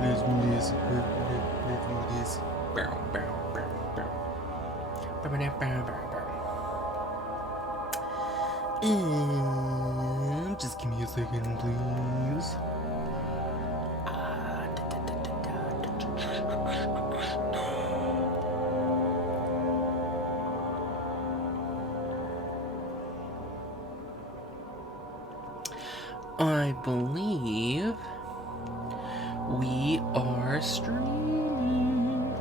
Let's do this. Let's do this. Just give me a second, please. I believe we are streaming.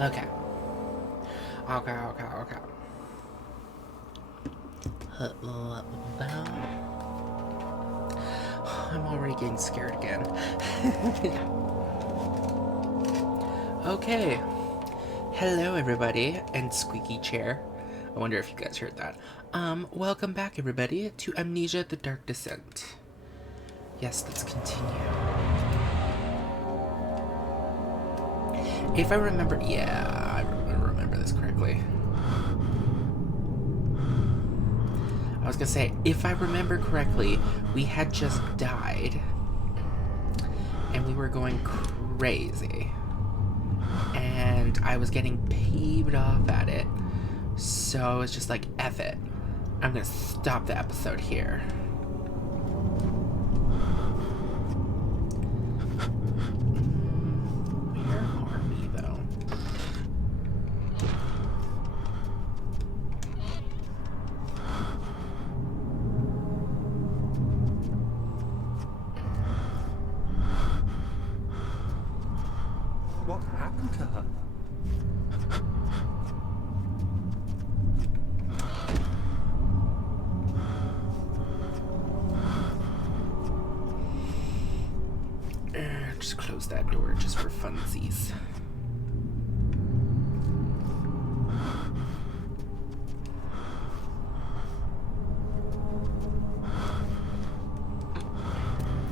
Okay. I'm already getting scared again. Okay. Hello, everybody, and squeaky chair. I wonder if you guys heard that. Welcome back, everybody, to Amnesia: The Dark Descent. Yes, let's continue. If I remember, I remember this correctly. I was gonna say, if I remember correctly, we had just died, and we were going crazy. And I was getting peeved off at it, so I was just like, F it. I'm gonna stop the episode here. Where are we, though? What happened to her? Just close that door just for funsies.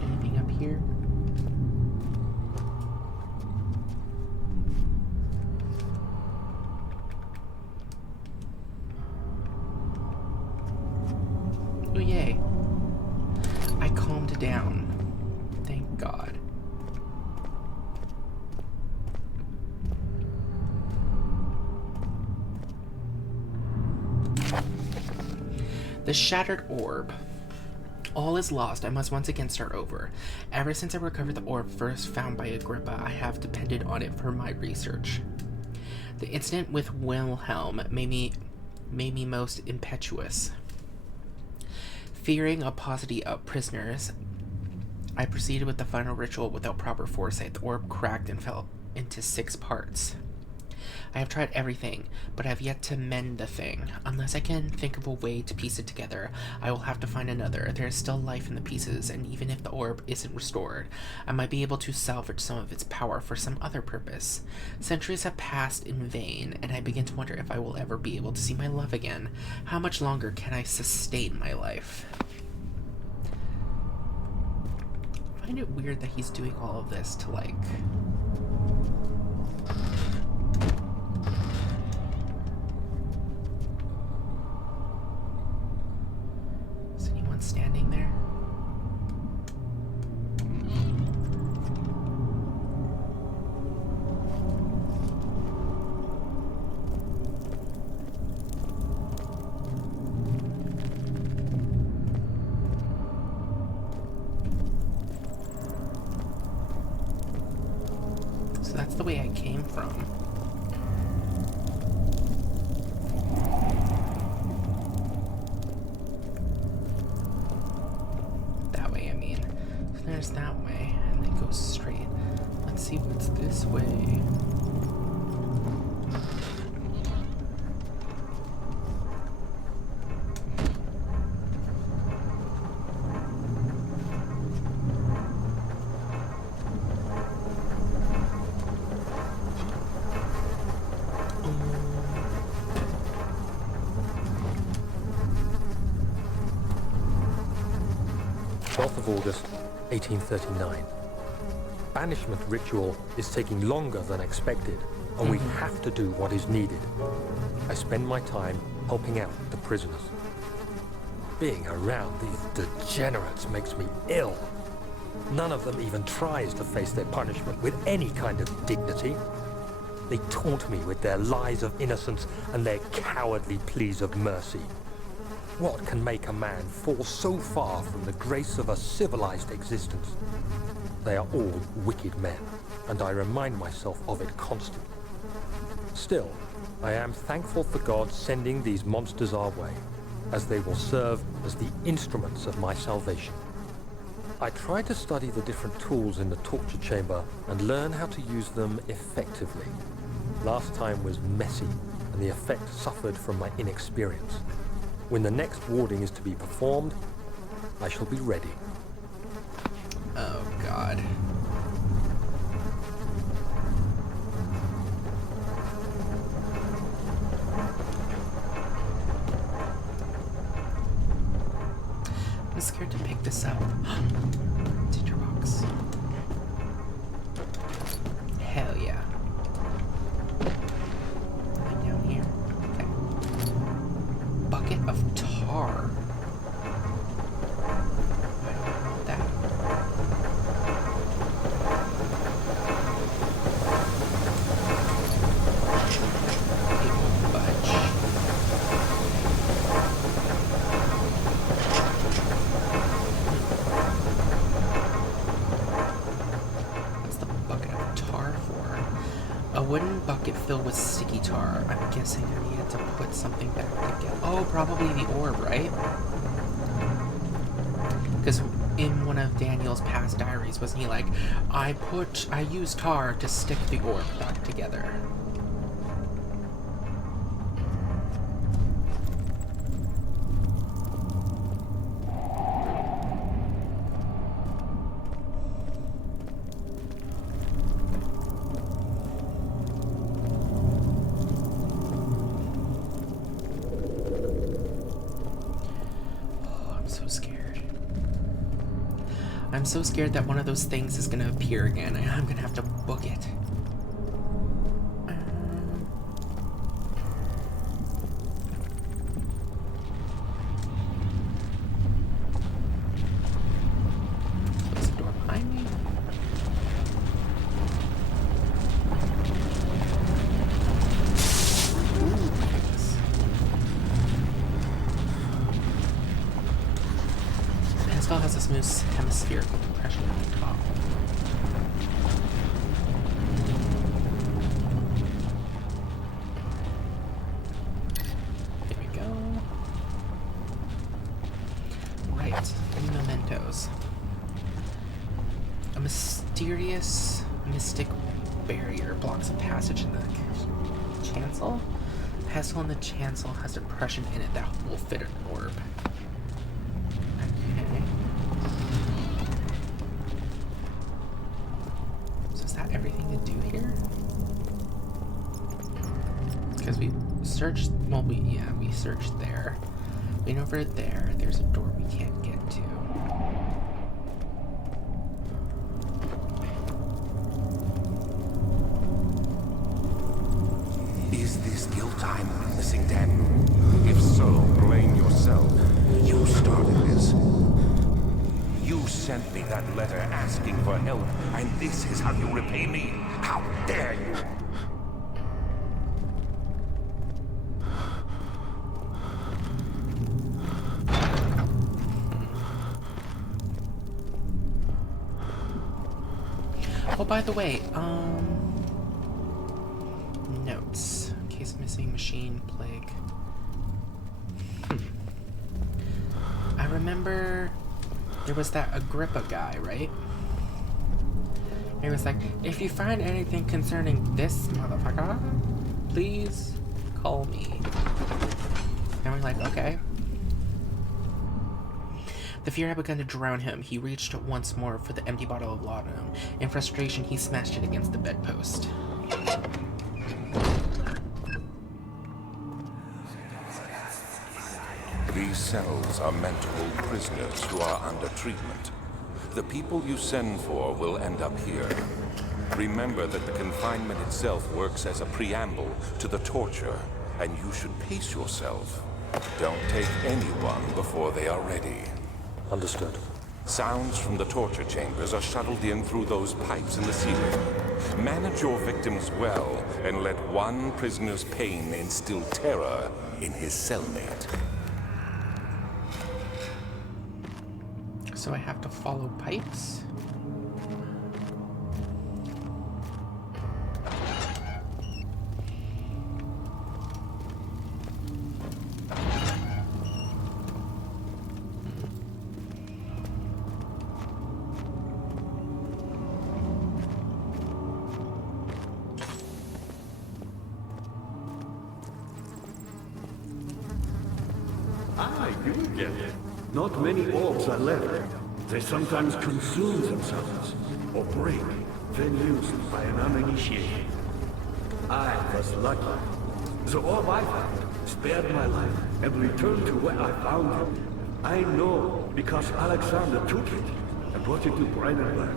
Anything up here? Oh, yay. I calmed down. Thank God. The shattered orb. All is lost. I must once again start over. Ever since I recovered the orb first found by Agrippa, I have depended on it for my research. The incident with Wilhelm made me most impetuous. Fearing a paucity of prisoners, I proceeded with the final ritual without proper foresight. The orb cracked and fell into 6 parts. I have tried everything, but I have yet to mend the thing. Unless I can think of a way to piece it together, I will have to find another. There is still life in the pieces, and even if the orb isn't restored, I might be able to salvage some of its power for some other purpose. Centuries have passed in vain, and I begin to wonder if I will ever be able to see my love again. How much longer can I sustain my life? I find it weird that he's doing all of this to, like... standing there. So that's the way I came from. There's that way, and then goes straight. Let's see what's this way. August 1839. Banishment ritual is taking longer than expected, and we have to do what is needed. I spend my time helping out the prisoners. Being around these degenerates makes me ill. None of them even tries to face their punishment with any kind of dignity. They taunt me with their lies of innocence and their cowardly pleas of mercy. What can make a man fall so far from the grace of a civilized existence? They are all wicked men, and I remind myself of it constantly. Still, I am thankful for God sending these monsters our way, as they will serve as the instruments of my salvation. I try to study the different tools in the torture chamber and learn how to use them effectively. Last time was messy, and the effect suffered from my inexperience. When the next warding is to be performed, I shall be ready. Oh, God. I'm scared to pick this up. Teacher box. Hell yeah. Right down here. Okay. Bucket of tar. Why do I want that? It won't budge. What's the bucket of tar for? A wooden bucket filled with sticky tar. I'm guessing I needed to put something back together. Oh, probably the orb, right? Because in one of Daniel's past diaries, wasn't he like, I used tar to stick the orb back together. I'm so scared that one of those things is gonna appear again, and I'm gonna have to book it. Close the door behind me. Ooh, goodness. Pascal has a smooth hemispherical depression at the top. There we go. Right, any mementos. A mysterious, mystic barrier blocks a passage in the chancel. The pestle in the chancel has depression in it that will fit an orb. Everything to do here? Because we searched, well, we searched there. Went over there. There's a door we can't get to. Is this guilt I'm witnessing, then? If so, blame yourself. You started this. You sent me that letter asking for help, and this is how you repay me? How dare you! Oh, by the way, notes. Case missing, machine, plague. I remember there was that Agrippa guy, right? He was like, if you find anything concerning this motherfucker, please call me. And we're like, okay. The fear had begun to drown him. He reached once more for the empty bottle of laudanum. In frustration, he smashed it against the bedpost. These cells are meant to hold prisoners who are under treatment. The people you send for will end up here. Remember that the confinement itself works as a preamble to the torture, and you should pace yourself. Don't take anyone before they are ready. Understood. Sounds from the torture chambers are shuttled in through those pipes in the ceiling. Manage your victims well, and let one prisoner's pain instill terror in his cellmate. So I have to follow pipes? Ah, you get it. Not many orbs are left. They sometimes consume themselves, or break, when used by an uninitiated. I was lucky. The orb I found spared my life and returned to where I found it. I know because Alexander took it and brought it to Brandenburg.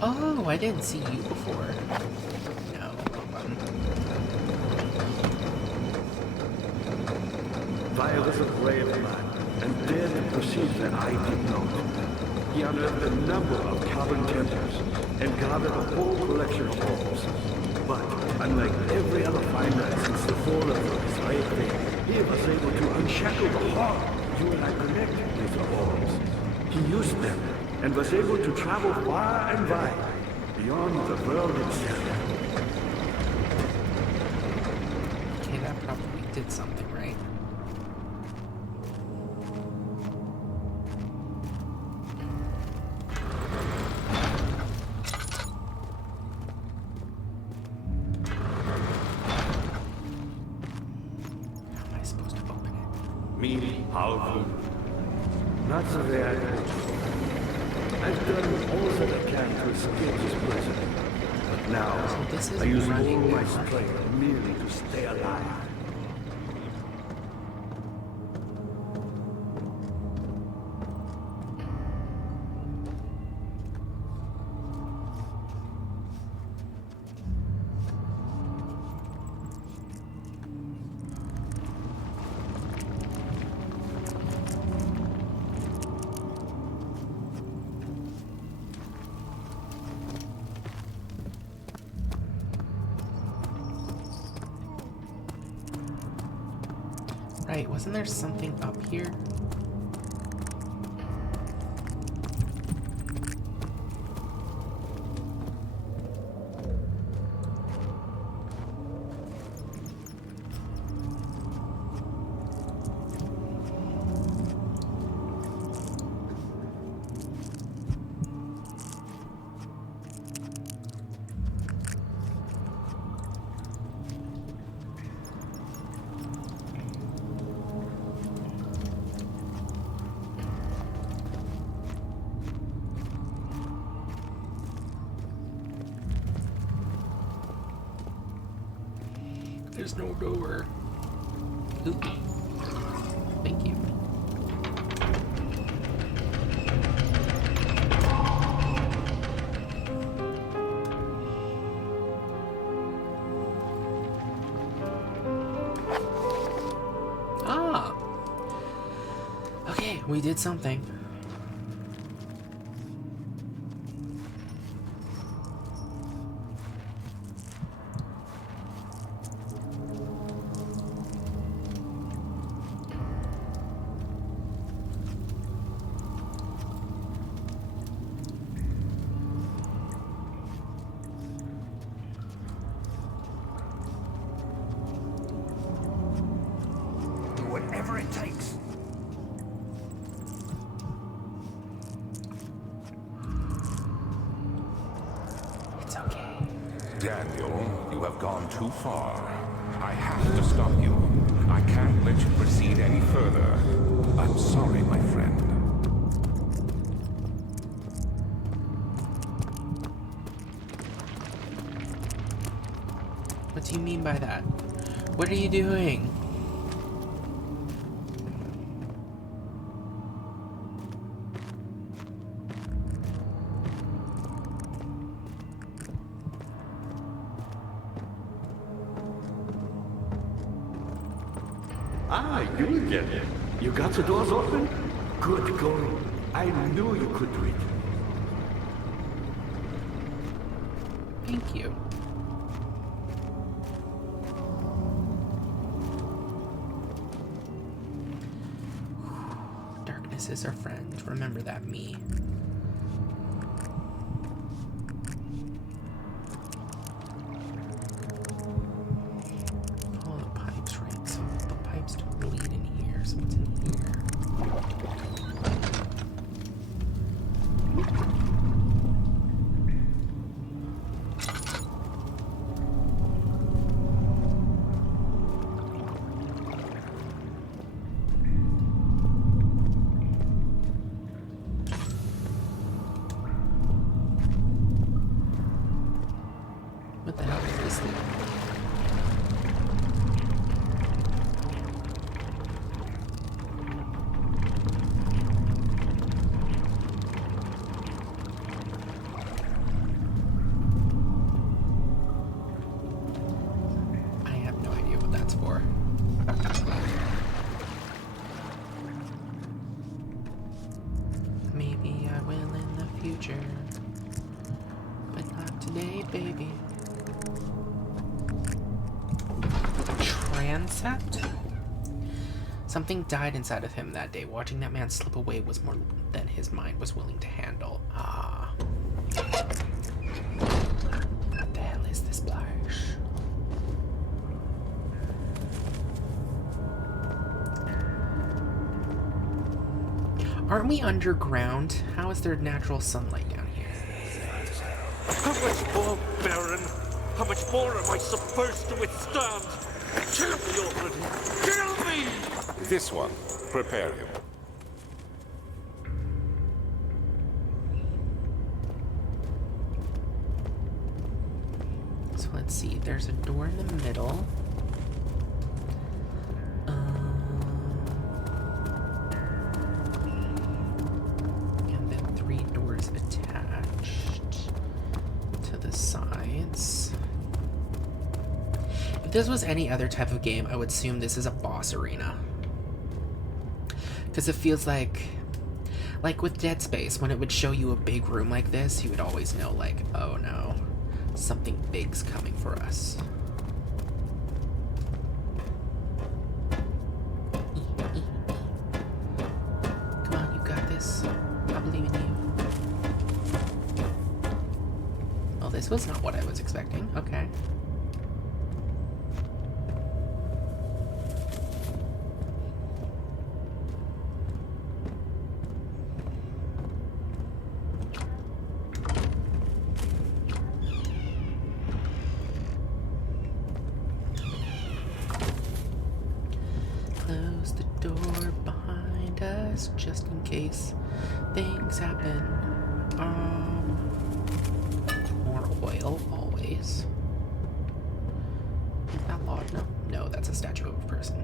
Oh, I didn't see you before. No. Vi was a brave man and dared to proceed that I did not. He unearthed a number of carbon tempers and gathered a whole collection of orbs. But unlike every other finder since the fall of the Israel thing, he was able to unshackle the heart you and I connected with the orbs. He used them and was able to travel far and wide, beyond the world itself. Okay, that probably did something, right? How am I supposed to open it? Me, powerful. Not so very. I've done all that I can to escape this prison. But now, So this is I use all running my your strength merely to stay alive. Right, wasn't there something up here? There's no door. Ooh. Thank you. Ah! Okay, we did something. Do whatever it takes. It's okay. Daniel, you have gone too far. I have to stop you. I can't let you proceed any further. I'm sorry, my friend. What do you mean by that? What are you doing? Ah, you again. You got the doors open? Good going. I knew you could do it. Thank you. Darkness is our friend. Remember that, me. Oh, the pipes, right? So the pipes don't lead in here, so it's in here. What the hell is this thing? I have no idea what that's for. Maybe I will in the future, but not today, baby. Transept? Something died inside of him that day. Watching that man slip away was more than his mind was willing to handle. Ah. What the hell is this place? Aren't we underground? How is there natural sunlight down here? How much more, Baron? How much more am I supposed to withstand? Kill me already! Kill me! This one. Prepare him. So let's see. There's a door in the middle. And then 3 doors attached to the sides. If this was any other type of game, I would assume this is a boss arena. Because it feels like with Dead Space, when it would show you a big room like this, you would always know, like, oh no, something big's coming for us. Come on, you got this. I believe in you. Well, this was not what I was expecting. Okay. Close the door behind us just in case things happen. More oil, always. Is that laudanum? No, that's a statue of a person.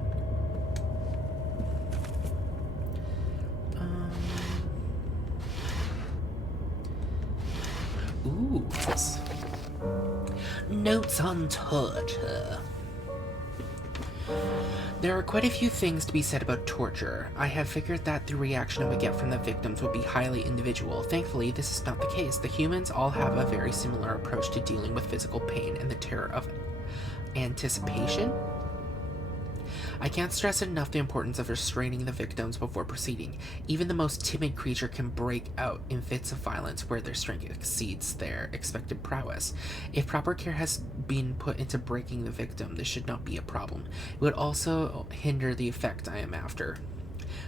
Ooh, what's this? Notes on torture. There are quite a few things to be said about torture. I have figured that the reaction I would get from the victims would be highly individual. Thankfully, this is not the case. The humans all have a very similar approach to dealing with physical pain and the terror of anticipation. I can't stress enough the importance of restraining the victims before proceeding. Even the most timid creature can break out in fits of violence where their strength exceeds their expected prowess. If proper care has been put into breaking the victim, this should not be a problem. It would also hinder the effect I am after.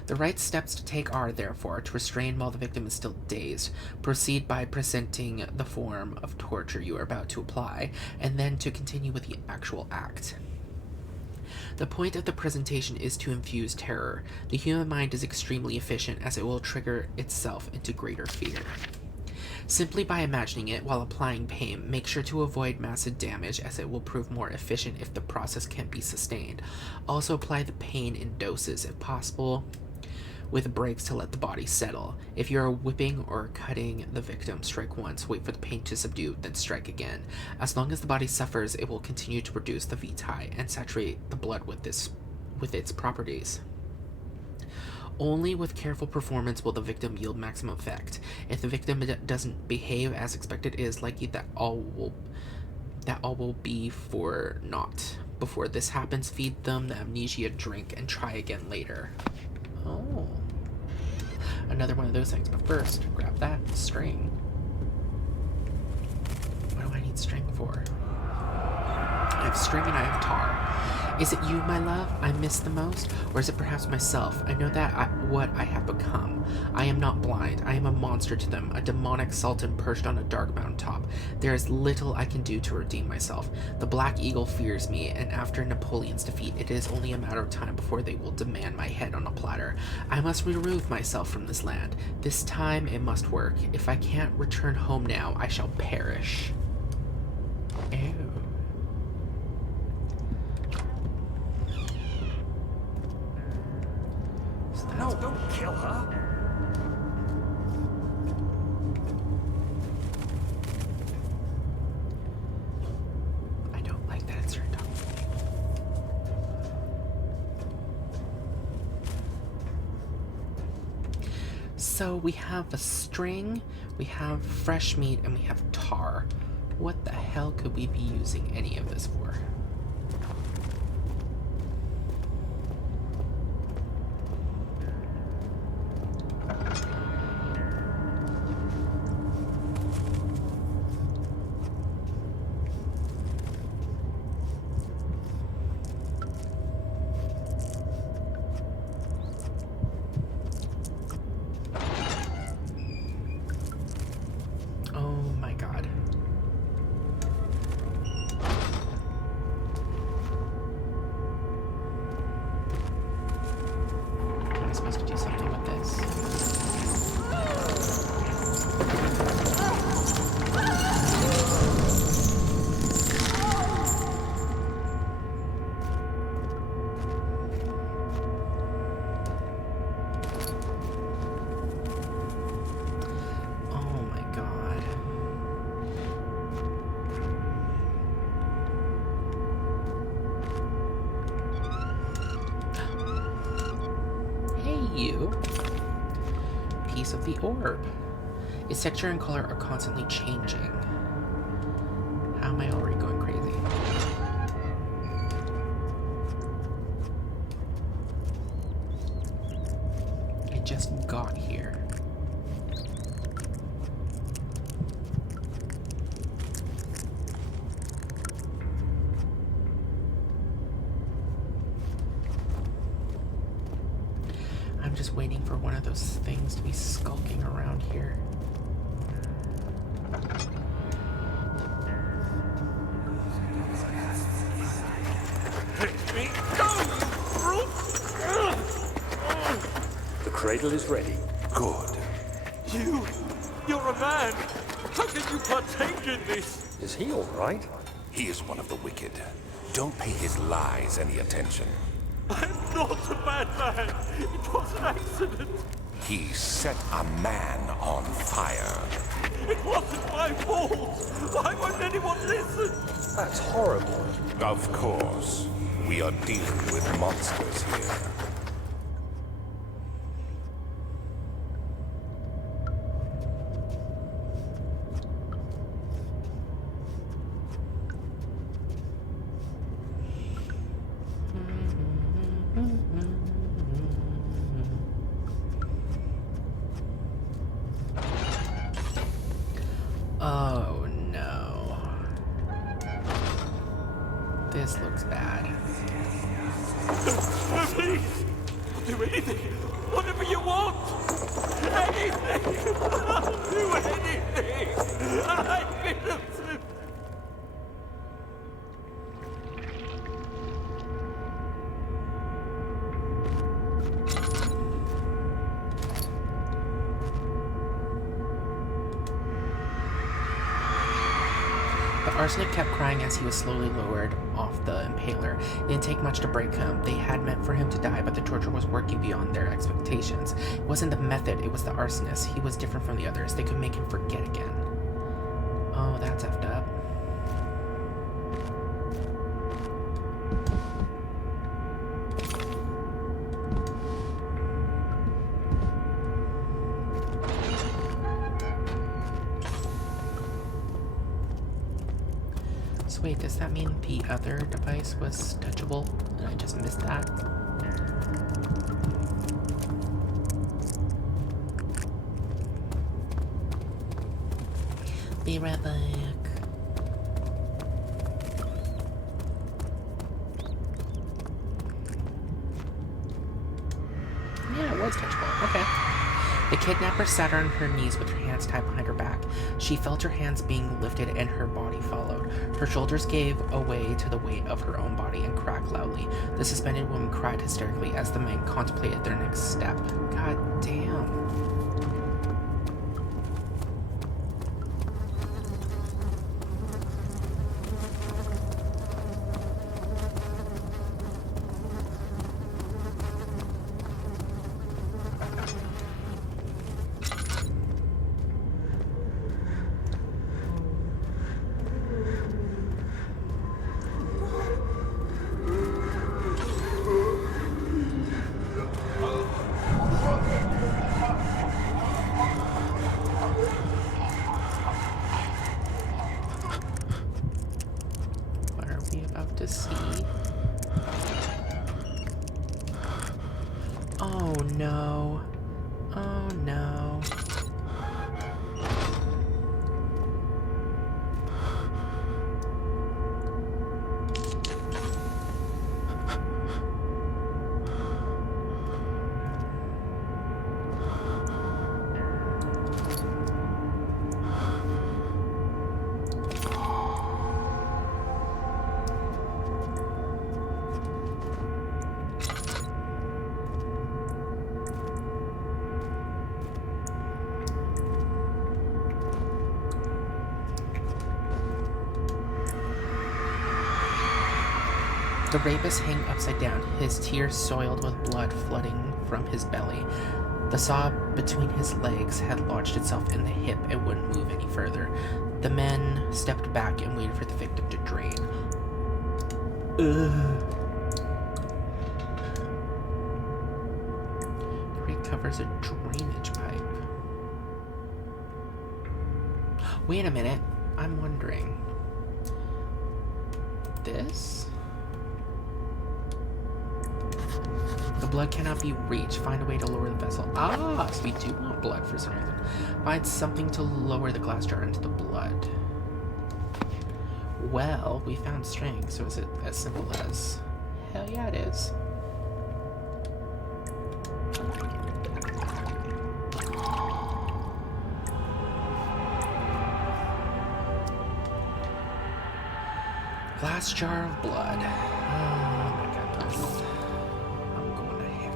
The right steps to take are, therefore, to restrain while the victim is still dazed, proceed by presenting the form of torture you are about to apply, and then to continue with the actual act. The point of the presentation is to infuse terror. The human mind is extremely efficient as it will trigger itself into greater fear. Simply by imagining it while applying pain, make sure to avoid massive damage as it will prove more efficient if the process can be sustained. Also apply the pain in doses if possible, with breaks to let the body settle. If you are whipping or cutting the victim, strike once, wait for the pain to subdue, then strike again. As long as the body suffers, it will continue to produce the vitae and saturate the blood with this with its properties. Only with careful performance will the victim yield maximum effect. If the victim doesn't behave as expected, it is likely that all will be for naught. Before this happens, feed them the amnesia drink and try again later. Oh. Another one of those things. But first, grab that string. What do I need string for? I have string and I have tar. Is it you, my love, I miss the most? Or is it perhaps myself? I know what I have become. I am not blind. I am a monster to them, a demonic sultan perched on a dark mountaintop. There is little I can do to redeem myself. The Black Eagle fears me, and after Napoleon's defeat, it is only a matter of time before they will demand my head on a platter. I must remove myself from this land. This time it must work. If I can't return home now, I shall perish. Ew. No, don't kill her. I don't like that it's turned off. So we have a string, we have fresh meat, and we have tar. What the hell could we be using any of this for? Piece of the orb. Its texture and color are constantly changing. How am I already going crazy? I just got here. I'm just waiting for one of those things to be skulking around here. Let me go, you brute! The cradle is ready. Good. You're a man. How can you partake in this? Is he all right? He is one of the wicked. Don't pay his lies any attention. I'm not a bad man. It was an accident. He set a man on fire. It wasn't my fault. Why won't anyone listen? That's horrible. Of course. We are dealing with monsters here. Oh no. This looks bad. No, please. I'll do anything. Whatever you want. Anything. I'll do anything. I'm innocent. The arsenic kept crying as he was slowly lowered off the impaler. It didn't take much to break him. They had meant for him to die, but the torture was working beyond their expectations. It wasn't the method, it was the arsonist. He was different from the others. They could make him forget again. Oh, that's effed up. So wait, does that mean the other device was touchable and I just missed that? Be right back. Yeah, it was touchable. Okay. The kidnapper sat on her knees with her hands tied behind her back. She felt her hands being lifted and her body followed. Her shoulders gave away to the weight of her own body and cracked loudly. The suspended woman cried hysterically as the men contemplated their next step. God damn. To see. Oh no. Oh no. The rapist hung upside down, his tears soiled with blood flooding from his belly. The saw between his legs had lodged itself in the hip and wouldn't move any further. The men stepped back and waited for the victim to drain. Ugh. The grate covers a drainage pipe. Wait a minute, I'm wondering. This? The blood cannot be reached. Find a way to lower the vessel. Ah, so we do want blood for some reason. Find something to lower the glass jar into the blood. Well, we found strength, so is it as simple as... Hell yeah, it is. Glass jar of blood. Oh my goodness. I'm going to heck.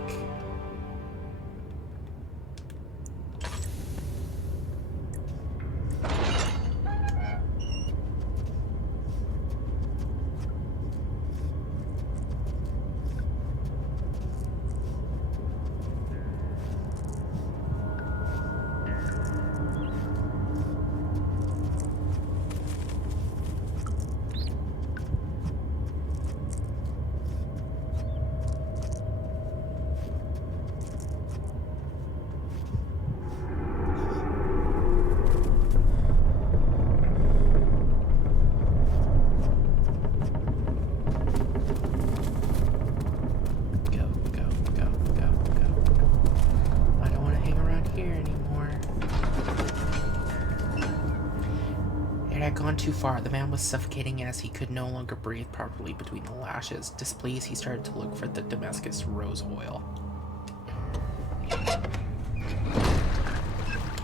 Gone too far. The man was suffocating as he could no longer breathe properly between the lashes. Displeased, he started to look for the Damascus rose oil.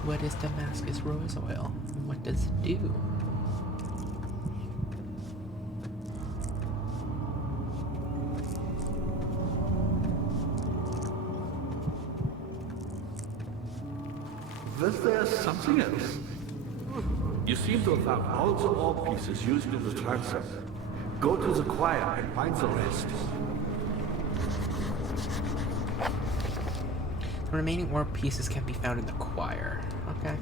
What is Damascus rose oil? What does it do? Was there something else? You seem to have found all the ore pieces used in the transfer. Go to the choir and find the rest. The remaining ore pieces can be found in the choir. Okay.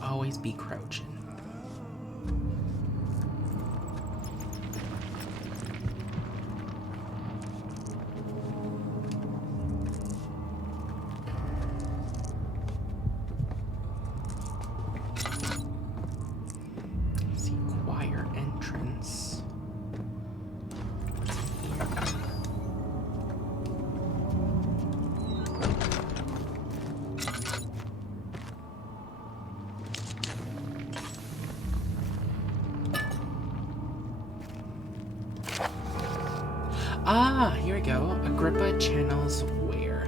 Always be crouching. Here we go. Agrippa channels Ware.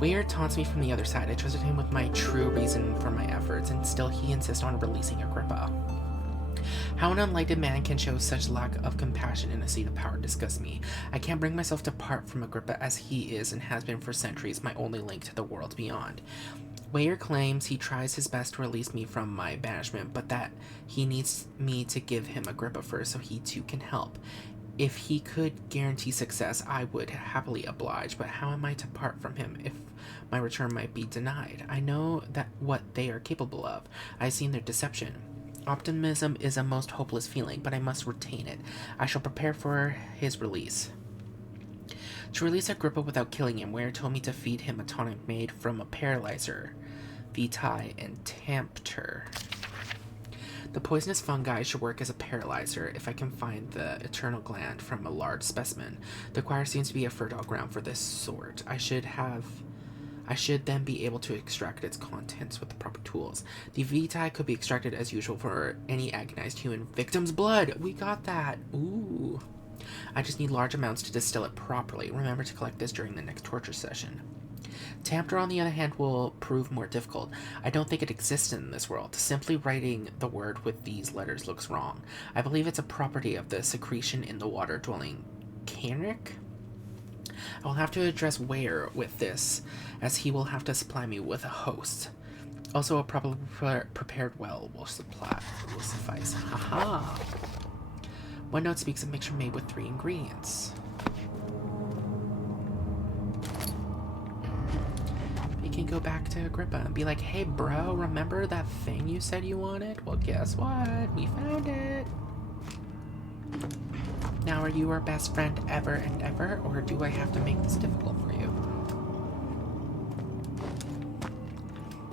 Ware taunts me from the other side. I trusted him with my true reason for my efforts, and still he insists on releasing Agrippa. How an unlighted man can show such lack of compassion in a seat of power disgusts me. I can't bring myself to part from Agrippa, as he is and has been for centuries my only link to the world beyond. Ware claims he tries his best to release me from my banishment, but that he needs me to give him Agrippa first so he too can help. If he could guarantee success, I would happily oblige, but how am I to part from him if my return might be denied? I know that what they are capable of. I've seen their deception. Optimism is a most hopeless feeling, but I must retain it. I shall prepare for his release. To release Agrippa without killing him, Ware told me to feed him a tonic made from a paralyzer, vitae, and tempter. The poisonous fungi should work as a paralyzer if I can find the eternal gland from a large specimen. The choir seems to be a fertile ground for this sort. I should then be able to extract its contents with the proper tools. The vitae could be extracted as usual for any agonized human victim's blood. We got that. Ooh. I just need large amounts to distill it properly. Remember to collect this during the next torture session. Tempter, on the other hand, will prove more difficult. I don't think it exists in this world. Simply writing the word with these letters looks wrong. I believe it's a property of the secretion in the water-dwelling Canric. I will have to address Ware with this, as he will have to supply me with a host. Also, a properly prepared well will suffice. Haha! One note speaks of mixture made with 3 ingredients. We can go back to Agrippa and be like, hey bro, remember that thing you said you wanted? Well, guess what? We found it! Now, are you our best friend ever and ever, or do I have to make this difficult for you?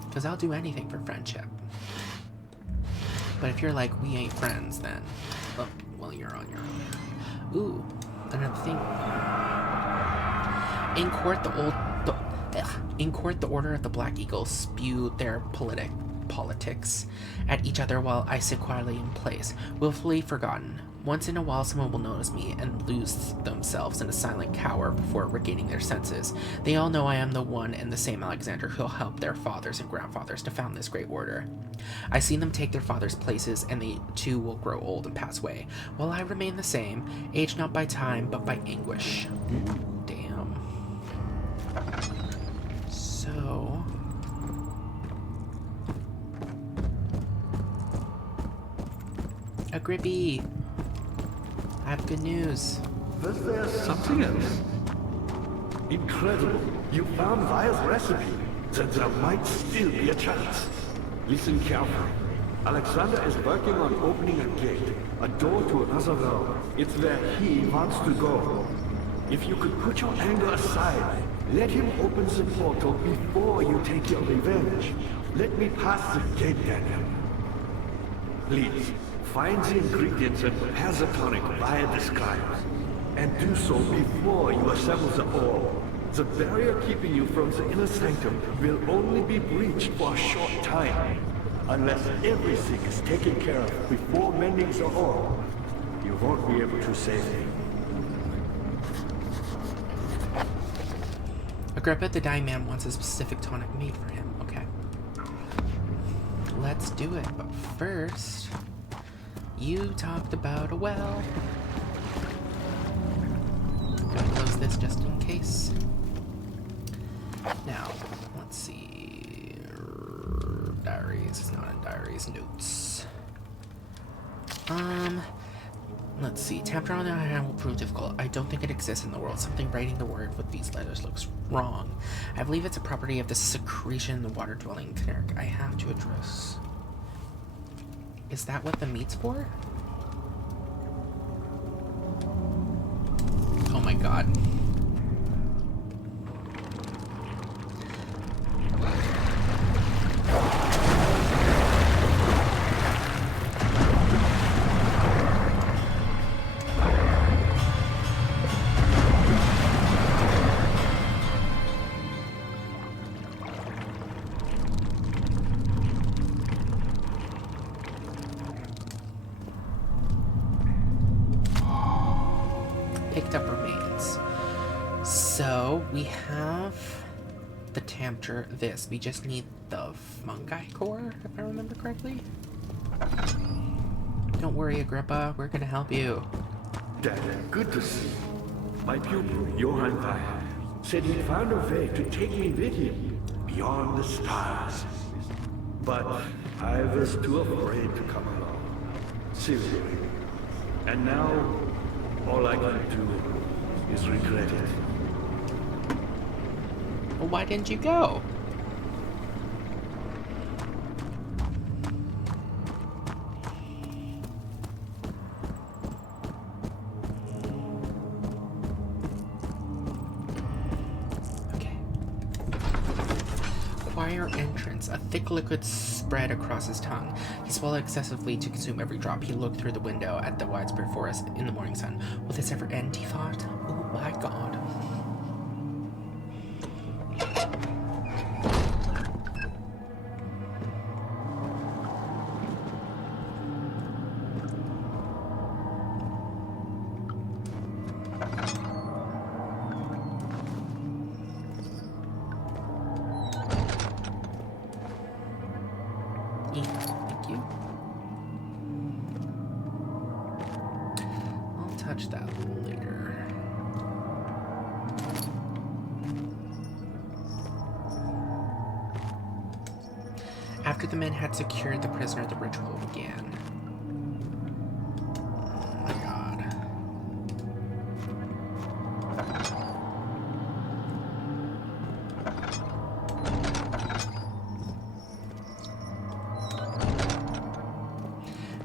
Because I'll do anything for friendship. But if you're like, we ain't friends, then, well, you're on your own. Ooh, another thing. In court, the Order of the Black Eagle spew their politics at each other while I sit quietly in place, willfully forgotten. Once in a while, someone will notice me and lose themselves in a silent cower before regaining their senses. They all know I am the one and the same Alexander who'll help their fathers and grandfathers to found this great order. I see them take their fathers' places, and they too will grow old and pass away, while I remain the same, aged not by time, but by anguish. Damn. So... Agrippa! I have good news. Was there something else? Incredible. You found Vile's recipe. Then there might still be a chance. Listen carefully. Alexander is working on opening a gate, a door to another realm. It's where he wants to go. If you could put your anger aside, let him open the portal before you take your revenge. Let me pass the gate, Daniel. Please. Find the ingredients and prepare the tonic Vile describes. And do so before you assemble the orb. The barrier keeping you from the inner sanctum will only be breached for a short time. Unless everything is taken care of before mending the orb, you won't be able to save him. Agrippa, the dying man, wants a specific tonic made for him. Okay. Let's do it, but first... You talked about a well. Gonna close this just in case. Now, let's see. Diaries. It's not in diaries. Notes. Let's see. Tempter on the other hand will prove difficult. I don't think it exists in the world. Something writing the word with these letters looks wrong. I believe it's a property of the secretion in the water-dwelling Canric I have to address. Is that what the meat's for? Oh my god. Picked up remains. We have the tempter, this. We just need the fungi core, if I remember correctly. Don't worry, Agrippa. We're gonna help you. Dad, good to see you. My pupil, Johann Weyer, said he found a way to take me with him beyond the stars. But I was too afraid to come along. Seriously. And now, all I can do is regret it. Well, why didn't you go? Okay. Choir entrance. A thick liquid spread across his tongue. He swallowed excessively to consume every drop. He looked through the window at the widespread forest in the morning sun. Will this ever end, he thought? Oh my god. Thank you. I'll touch that later. After the men had secured the prisoner, the ritual began. Oh my god.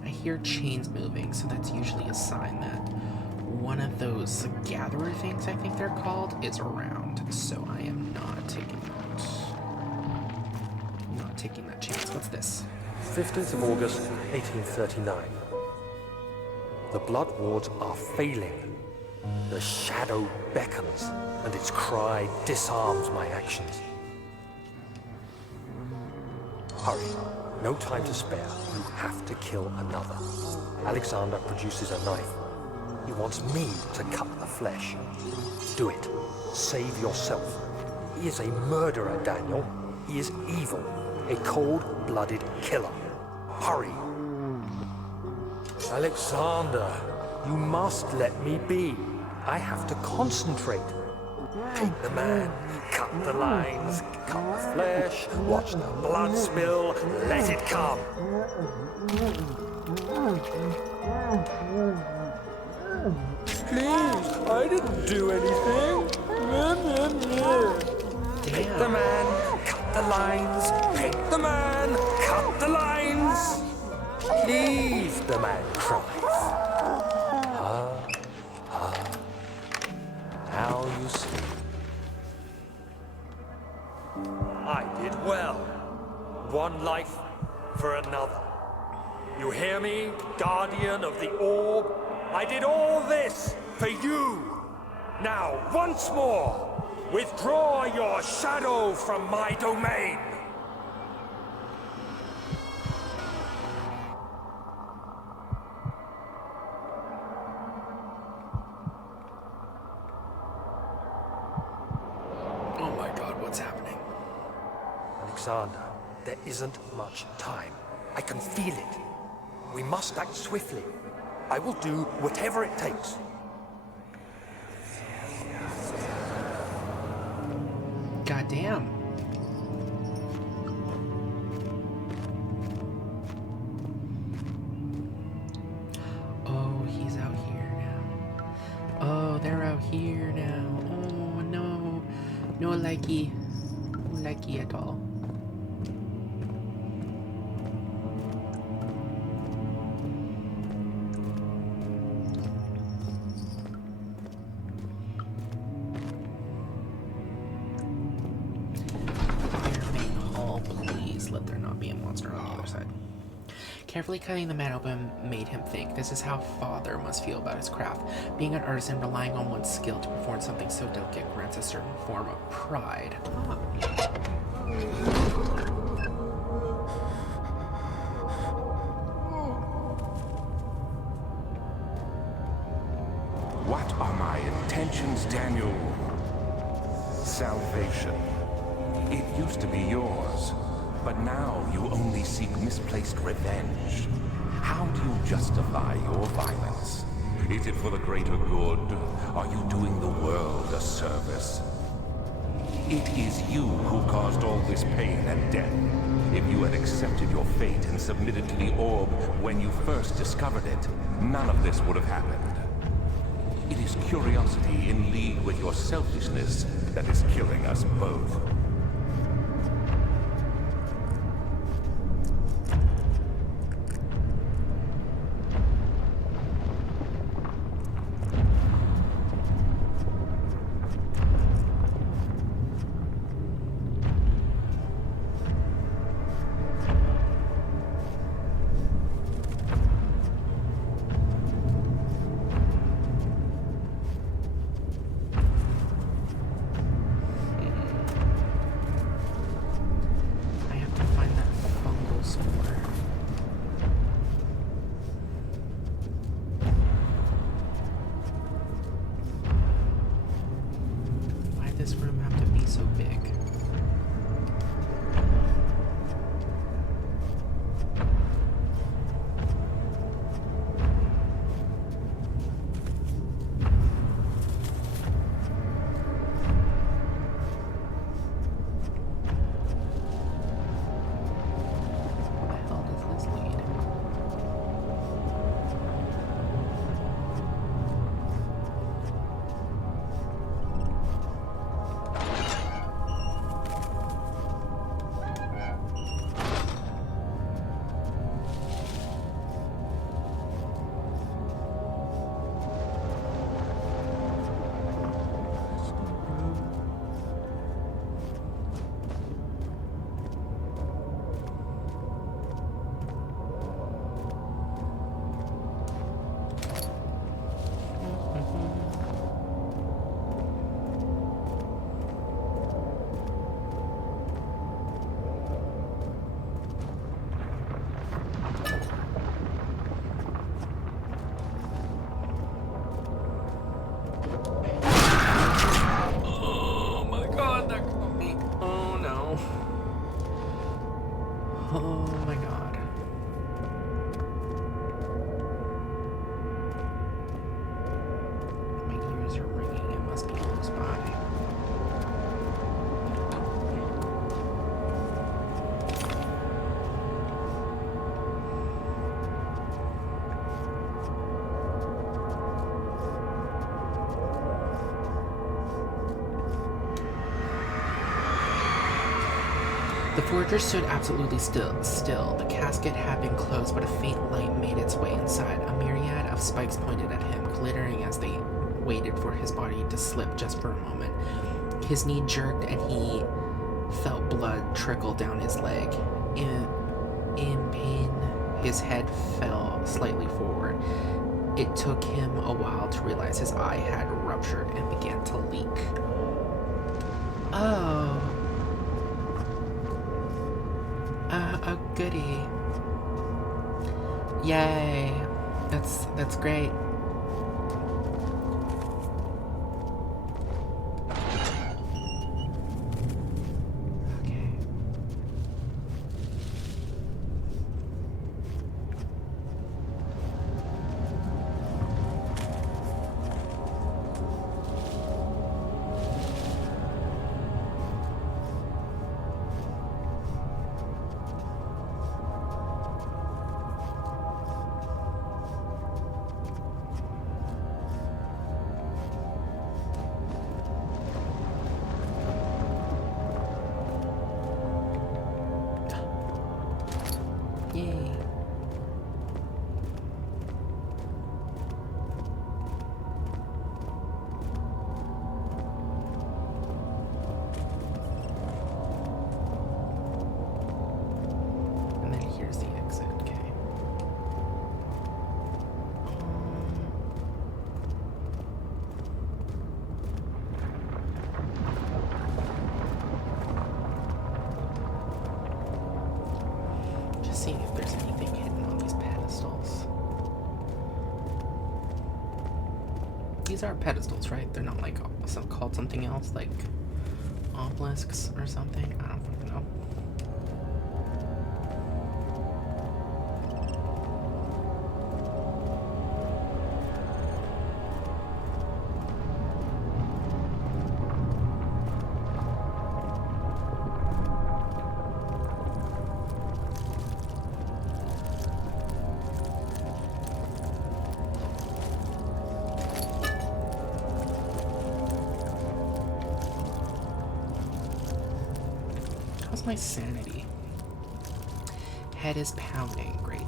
I hear chains moving, so that's usually a sign that one of those gatherer things, I think they're called, is around. So I am not taking that. Not taking that chance. What's this? 15th of August, 1839. The blood wards are failing. The shadow beckons, and its cry disarms my actions. Hurry. No time to spare. You have to kill another. Alexander produces a knife. He wants me to cut the flesh. Do it. Save yourself. He is a murderer, Daniel. He is evil. A cold-blooded killer. Hurry. Alexander, you must let me be. I have to concentrate. Take the man, cut the lines, cut the flesh, watch the blood spill, let it come. Please, I didn't do anything. Take the man, cut the lines, take the man, cut the lines. Please, the man cries. Now you see. I did well. One life for another. You hear me, guardian of the orb? I did all this for you. Now, once more, withdraw your shadow from my domain. Oh my god, what's happening? Alexander, there isn't much time. I can feel it. We must act swiftly. I will do whatever it takes. Goddamn. Oh, he's out here now. Oh, they're out here now. Oh, no. No likey. No likey at all. Let there not be a monster on the other side. Carefully cutting the man open made him think. This is how father must feel about his craft. Being an artisan, relying on one's skill to perform something so delicate grants a certain form of pride. What are my intentions, Daniel? salvation. It used to be yours, but now you only seek misplaced revenge. How do you justify your violence? Is it for the greater good? Are you doing the world a service? It is you who caused all this pain and death. If you had accepted your fate and submitted to the orb when you first discovered it, none of this would have happened. It is curiosity in league with your selfishness that is killing us both. I have to find that fungal spore. Why this room have to be so big? Where the hell does this lead? Oh my god, that got me. Oh no. Oh my god. My ears are ringing. It must be close by. The forger stood absolutely still. The casket had been closed, but a faint light made its way inside. A myriad of spikes pointed at him, glittering as they waited for his body to slip just for a moment. His knee jerked and he felt blood trickle down his leg. In pain, his head fell slightly forward. It took him a while to realize his eye had ruptured and began to leak. Oh. A goodie. Yay. That's great. Okay. Yay. And then here's the exit, okay. Just seeing if there's anything hidden on these pedestals. These are pedestals, right? They're not like called something else, like obelisks or something. I don't fucking know. How's my sanity? Head is pounding. Great.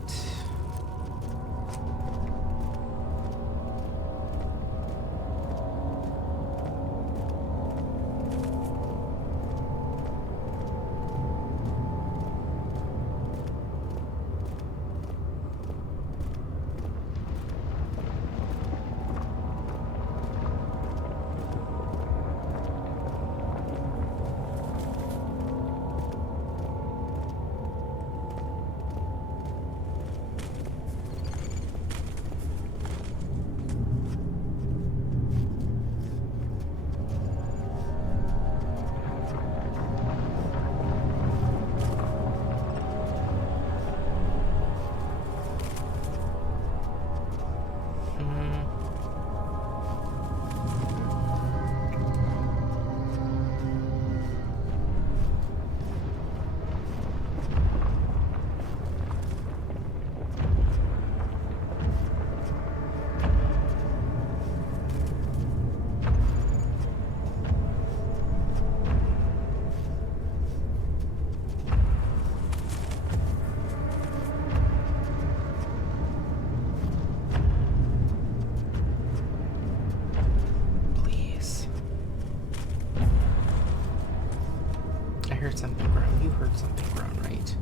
Heard something groan. You heard something groan, right?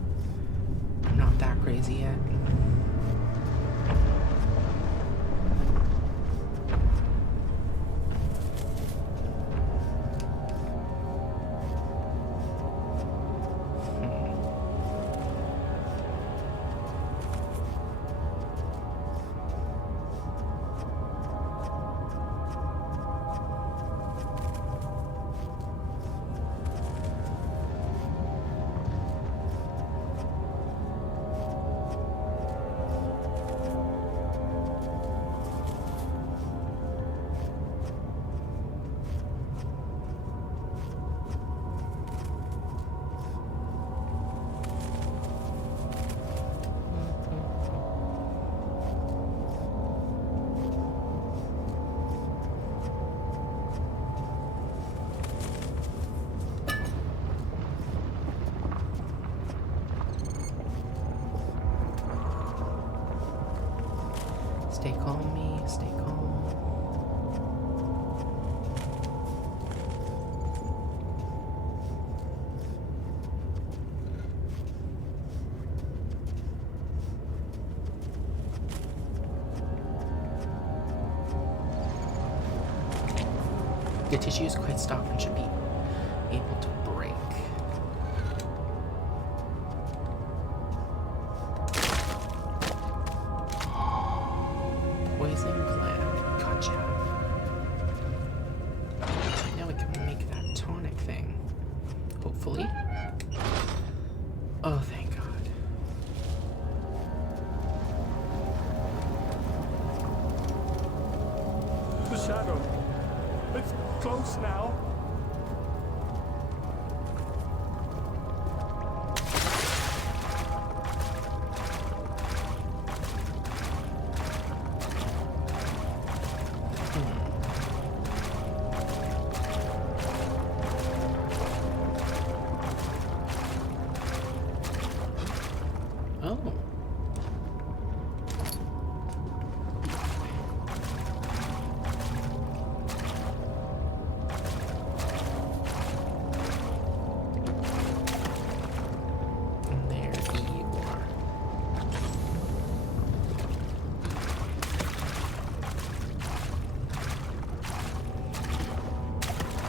I'm not that crazy yet. Stay calm, me. Stay calm. The tissues quite stop and should be able to break. Poison gland. Gotcha. Now we can make that tonic thing. Hopefully. Oh, thank God. The shadow. It's close now. Oh. And there you are.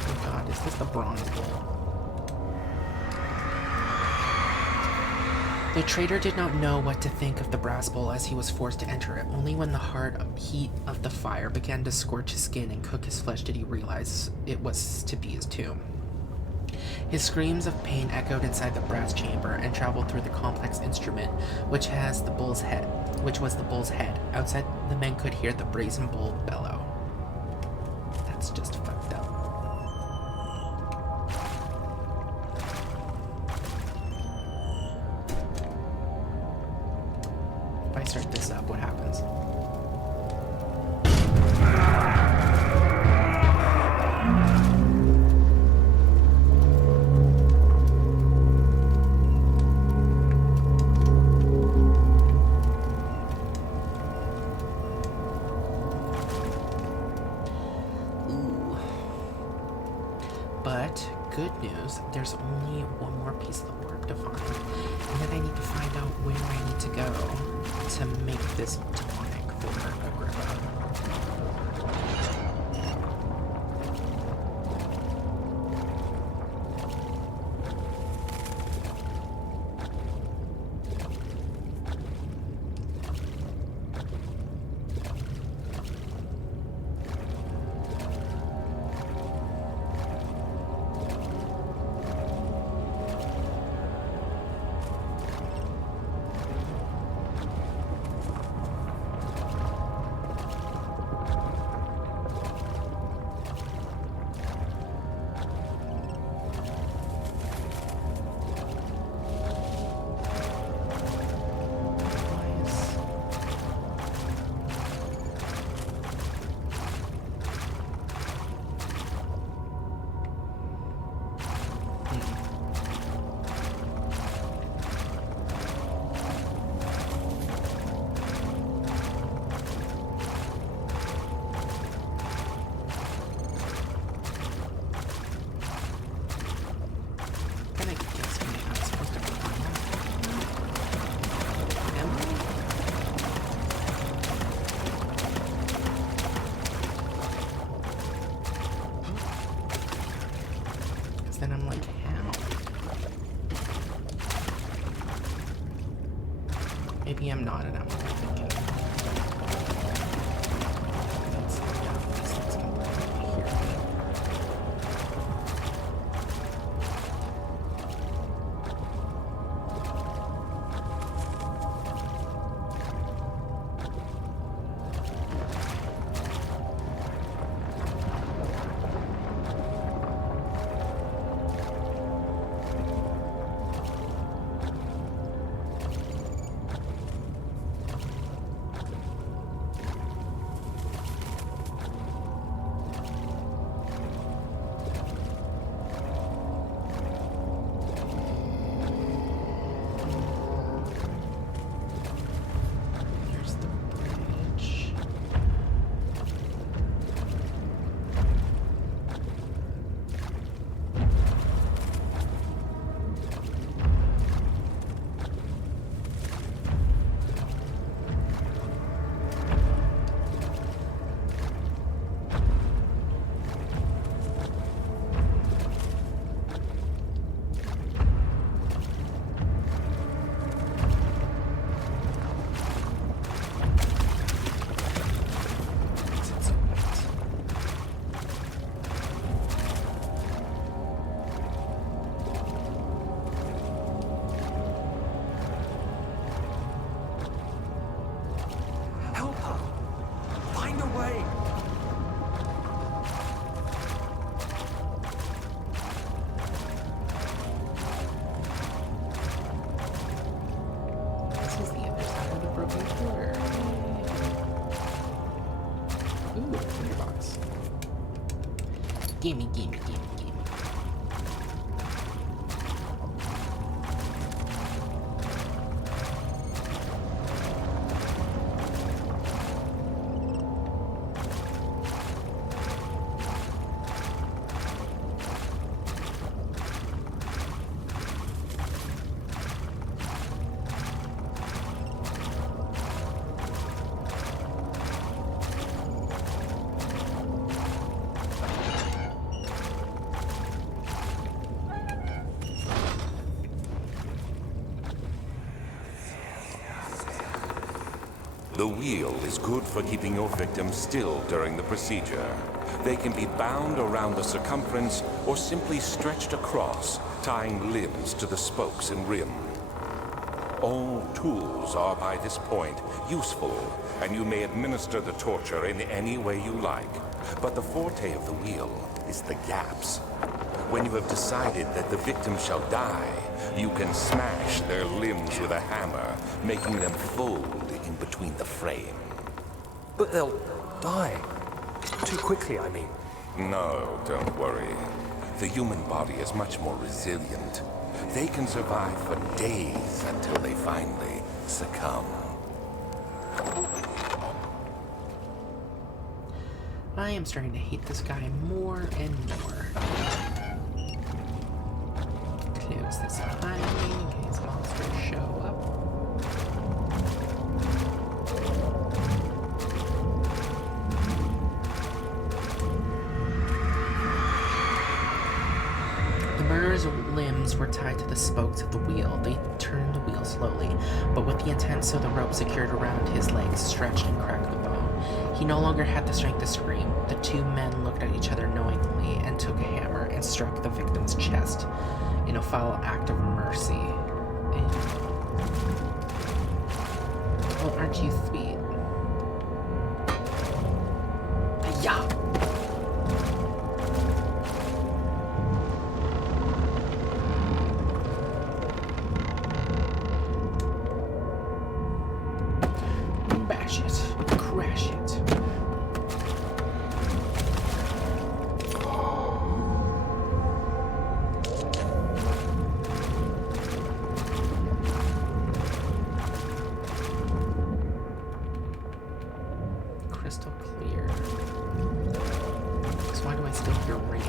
Oh God, is this the bronze bowl? The traitor did not know what to think of the brass bowl as he was forced to enter it. Only when the hard heat of the fire began to scorch his skin and cook his flesh did he realize it was to be his tomb. His screams of pain echoed inside the brass chamber and traveled through the complex instrument, which was the bull's head. Outside, the men could hear the brazen bull bellow. That's just fucked up. If I start this up, what happens? But good news, there's only one more piece of the orb to find, and then I need to find out where I need to go to make this tonic for Agrippa. Then I'm like, how? Maybe I'm not, and I'm overthinking. That's, yeah, that's completely here. Gimme, gimme, gimme, gimme. The wheel is good for keeping your victims still during the procedure. They can be bound around the circumference or simply stretched across, tying limbs to the spokes and rim. All tools are by this point useful, and you may administer the torture in any way you like. But the forte of the wheel is the gaps. When you have decided that the victim shall die, you can smash their limbs with a hammer, making them fold in between the frame. But they'll die. Too quickly, I mean. No, don't worry. The human body is much more resilient. They can survive for days until they finally succumb. I am starting to hate this guy more and more. Close this behind me in case monsters show up. The murderer's limbs were tied to the spokes of the wheel. They turned the wheel slowly, but with the intent so the rope secured around his legs stretched and cracked the bone. He no longer had the strength to scream. The two men looked at each other knowingly and took a hammer and struck the victim's chest in a foul act of mercy. Well, aren't you sweet? Yeah. Bash it. Crash it. Crystal clear. So why do I still hear rain?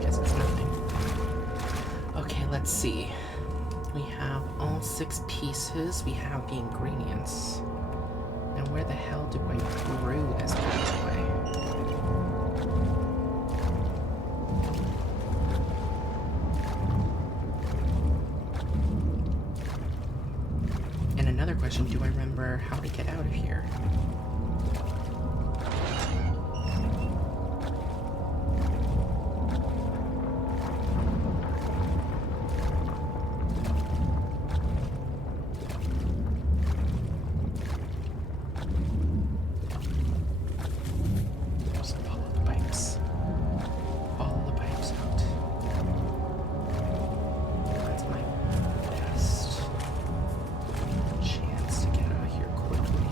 Guess it's nothing. Okay, let's see. We have all 6 pieces. We have the ingredients. Now where the hell do I brew this bad boy? And another question, do I remember how to get out of here? Just follow the pipes. Follow the pipes out. That's my best chance to get out of here quickly.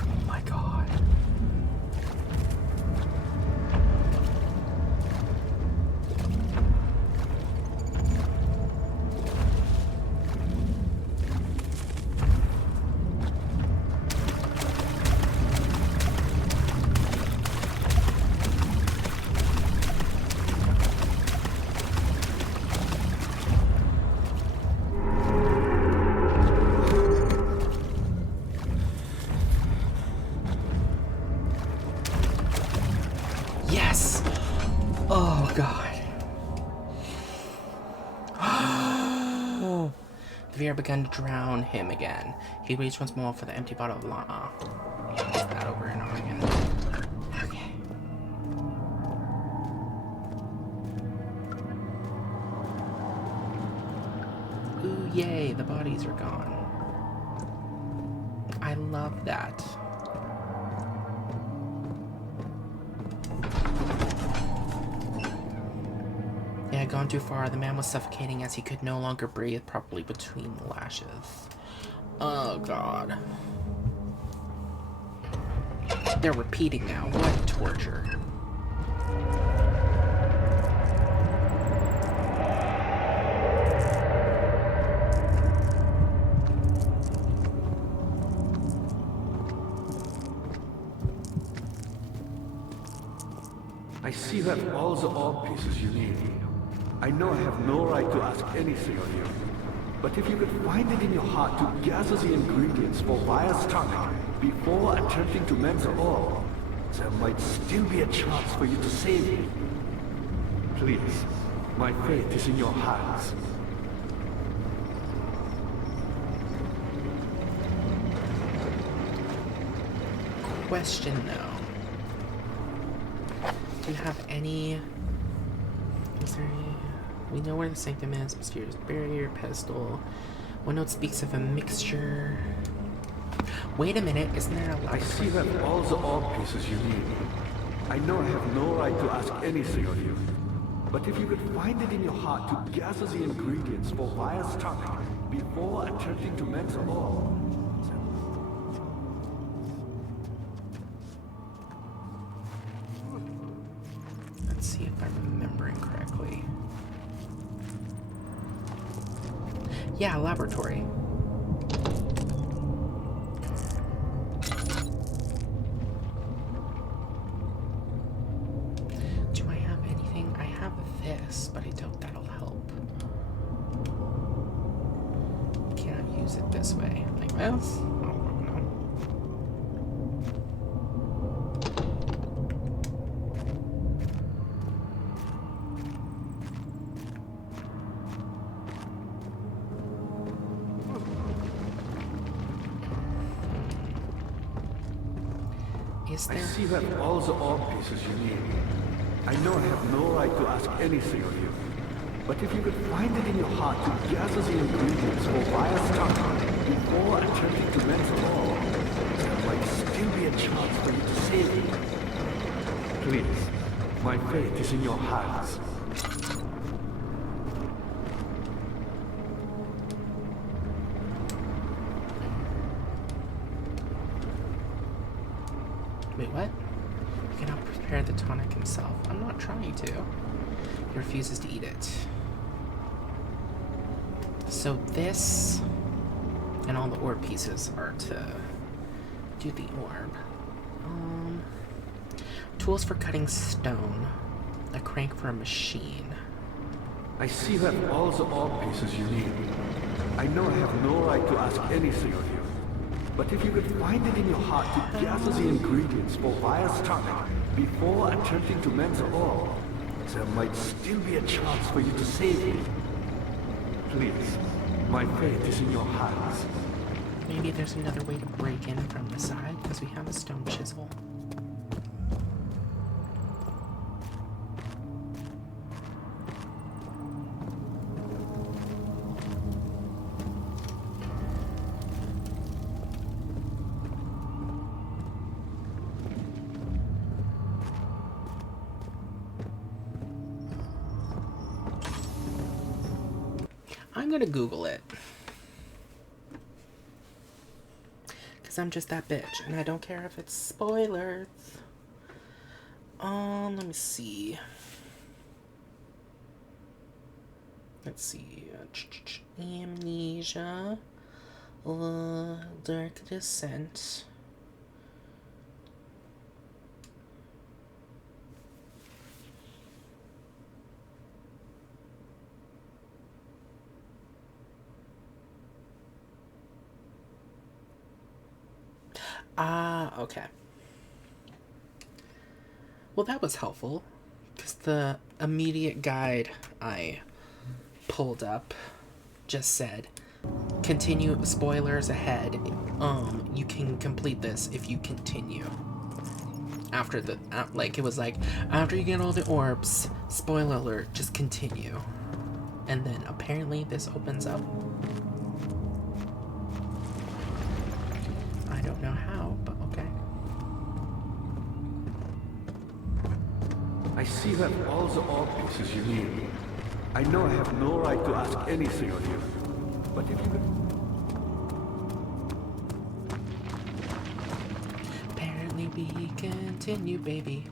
Oh my god. Yes! Oh god. The fear began to drown him again. He reached once more for the empty bottle of lana. He used that over and over again. Okay. Ooh, yay, the bodies are gone. I love that. had gone too far. The man was suffocating as he could no longer breathe properly between the lashes. Oh, God. They're repeating now. What torture. I see that all the orb pieces you need. I know I have no right to ask anything of you. But if you could find it in your heart to gather the ingredients for Vire's tonic before attempting to mend the orb, there might still be a chance for you to save me. Please, my fate is in your hands. Question, though. Do you have any... Is there any... We know where the sanctum is. Mysterious barrier, pedestal. One note speaks of a mixture... Wait a minute, isn't there a I laboratory? see that all the orb pieces you need. I know I have no right to ask anything of you. But if you could find it in your heart to gather the ingredients for Vire's tonic before attempting to mend the orb, Let's see if I'm remembering correctly. Yeah, laboratory. Do I have anything? I have this, but I doubt that'll help. Can't use it this way. Like this? Oh, no. Is I there... see that all the orb pieces you need. I know I have no right to ask anything of you. But if you could find it in your heart to gather the ingredients for Vire's tonic before attempting to mend the orb, there might still be a chance for you to save me. Please, my fate is in your hands. Wait, what? You cannot prepare the tonic himself. I'm not trying to. He refuses to eat it. So this and all the orb pieces are to do the orb. Tools for cutting stone. A crank for a machine. I see that all the orb pieces you need. I know I have no right to ask anything of you. But if you could find it in your heart to gather the ingredients for Vire's tonic before attempting to mend the orb, there might still be a chance for you to save me. Please, my fate is in your hands. Maybe there's another way to break in from the side, because we have a stone chisel. I'm gonna Google it. Because I'm just that bitch, and I don't care if it's spoilers. Let me see. Let's see. Amnesia. Dark Descent. Okay. Well, that was helpful, because the immediate guide I pulled up just said, continue, spoilers ahead, you can complete this if you continue. After the, like, it was like, after you get all the orbs, spoiler alert, just continue. And then apparently this opens up. I don't know how, but okay. I see that all the orb pieces you need. I know I have no right to ask anything of you, but if you could... Apparently we continue, baby.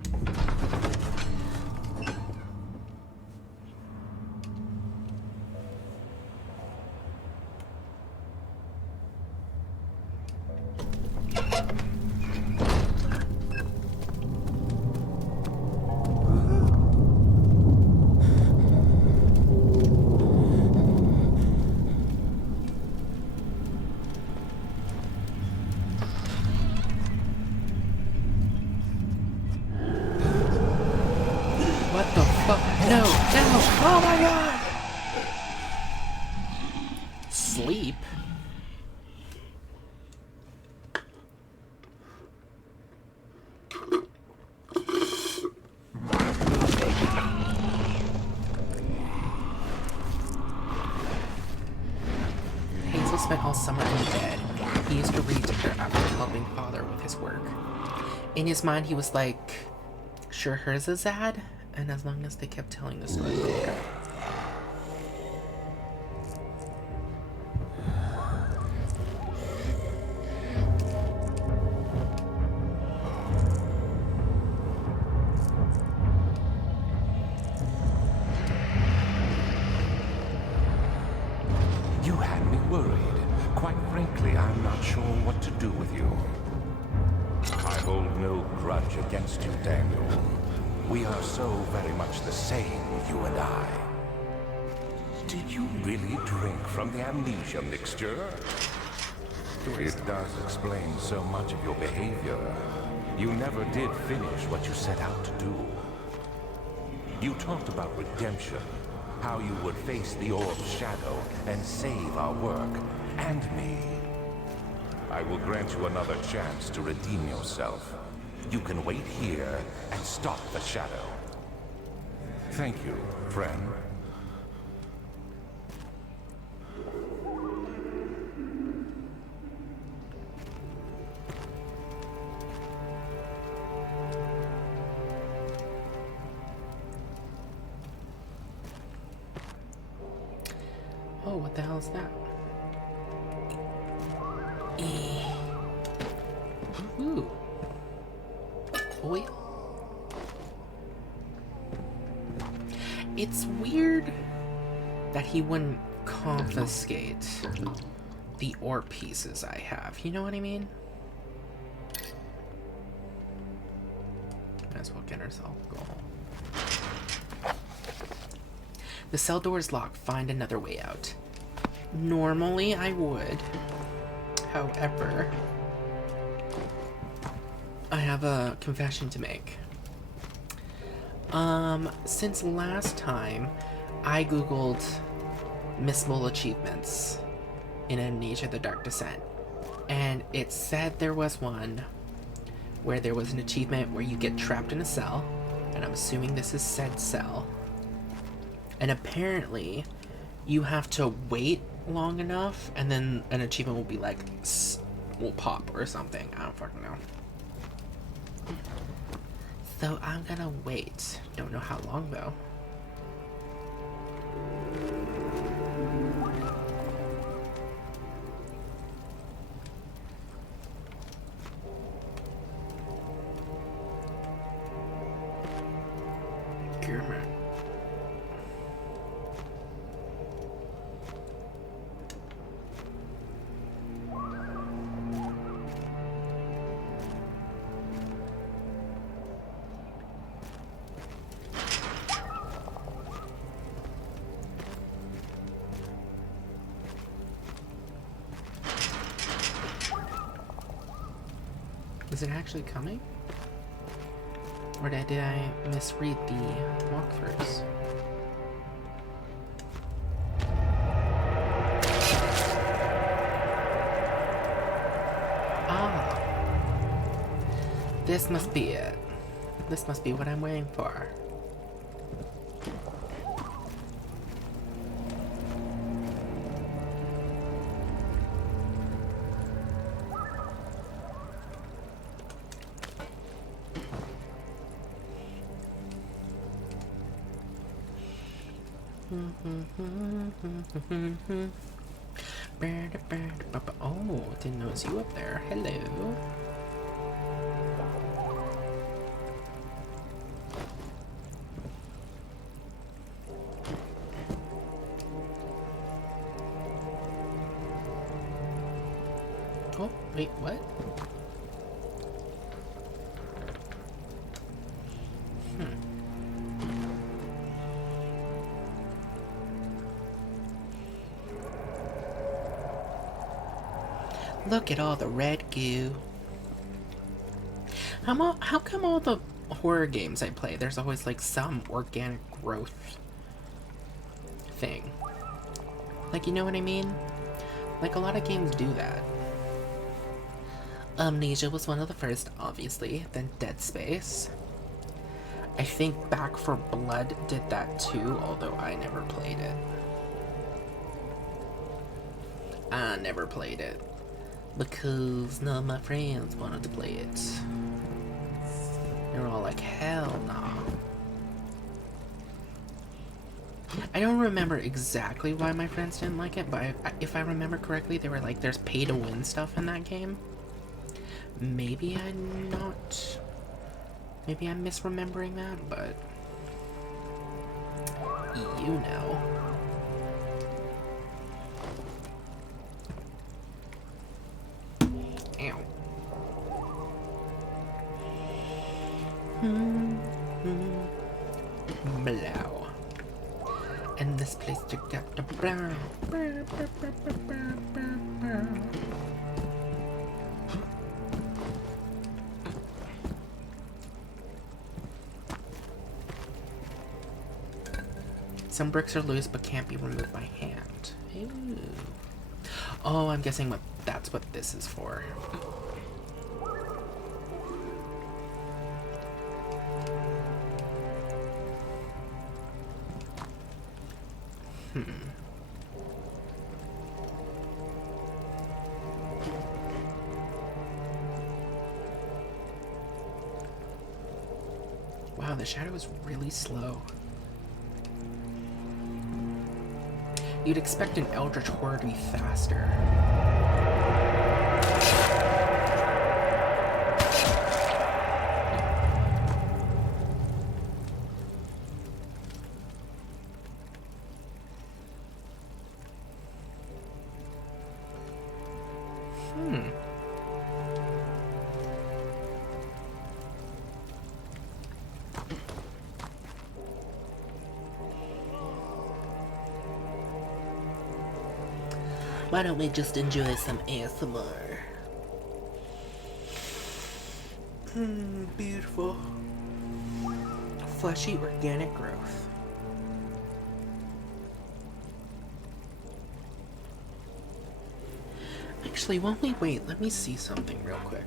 What the fuck? No, no! Oh my god! Sleep? Hazel spent all summer in bed. He used to read to her after helping father with his work. In his mind, he was like, sure, hers is sad, and as long as they kept telling the story. Okay. You had me worried. Quite frankly, I'm not sure what to do with you. I hold no grudge against you, Daniel. We are so very much the same, you and I. Did you really drink from the amnesia mixture? It does explain so much of your behavior. You never did finish what you set out to do. You talked about redemption, how you would face the orb's shadow and save our work, and me. I will grant you another chance to redeem yourself. You can wait here and stop the shadow. Thank you, friend. Oh, what the hell is that? Ooh. Oil. It's weird that he wouldn't confiscate the orb pieces I have. You know what I mean? Might as well get ourselves alcohol. The cell door is locked. Find another way out. Normally I would. However, I have a confession to make. Since last time, I googled missable achievements in Amnesia: The Dark Descent, and it said there was one where there was an achievement where you get trapped in a cell, and I'm assuming this is said cell, and apparently you have to wait long enough and then an achievement will be like, will pop or something. I don't fucking know. So I'm gonna wait. Don't know how long though. German. Is it actually coming? Or did I misread the walkthroughs? Ah. This must be it. This must be what I'm waiting for. Oh, didn't notice you up there. Hello. Oh, wait, what? Look at all the red goo. How come all the horror games I play, there's always like some organic growth thing? Like, you know what I mean? Like, a lot of games do that. Amnesia was one of the first, obviously, then Dead Space. I think Back for Blood did that too, although I never played it. I never played it. Because none of my friends wanted to play it. They were all like, hell nah. I don't remember exactly why my friends didn't like it, but if I remember correctly, they were like, there's pay-to-win stuff in that game. Maybe I'm not... Maybe I'm misremembering that, but... You know. Ow. Blow. And this place to get the brow. Some bricks are loose but can't be removed by hand. Ooh. Oh, I'm guessing that's what this is for. Wow, the shadow is really slow. You'd expect an eldritch horror to be faster. Why don't we just enjoy some ASMR? Beautiful. Fleshy organic growth. Actually, won't we wait? Let me see something real quick.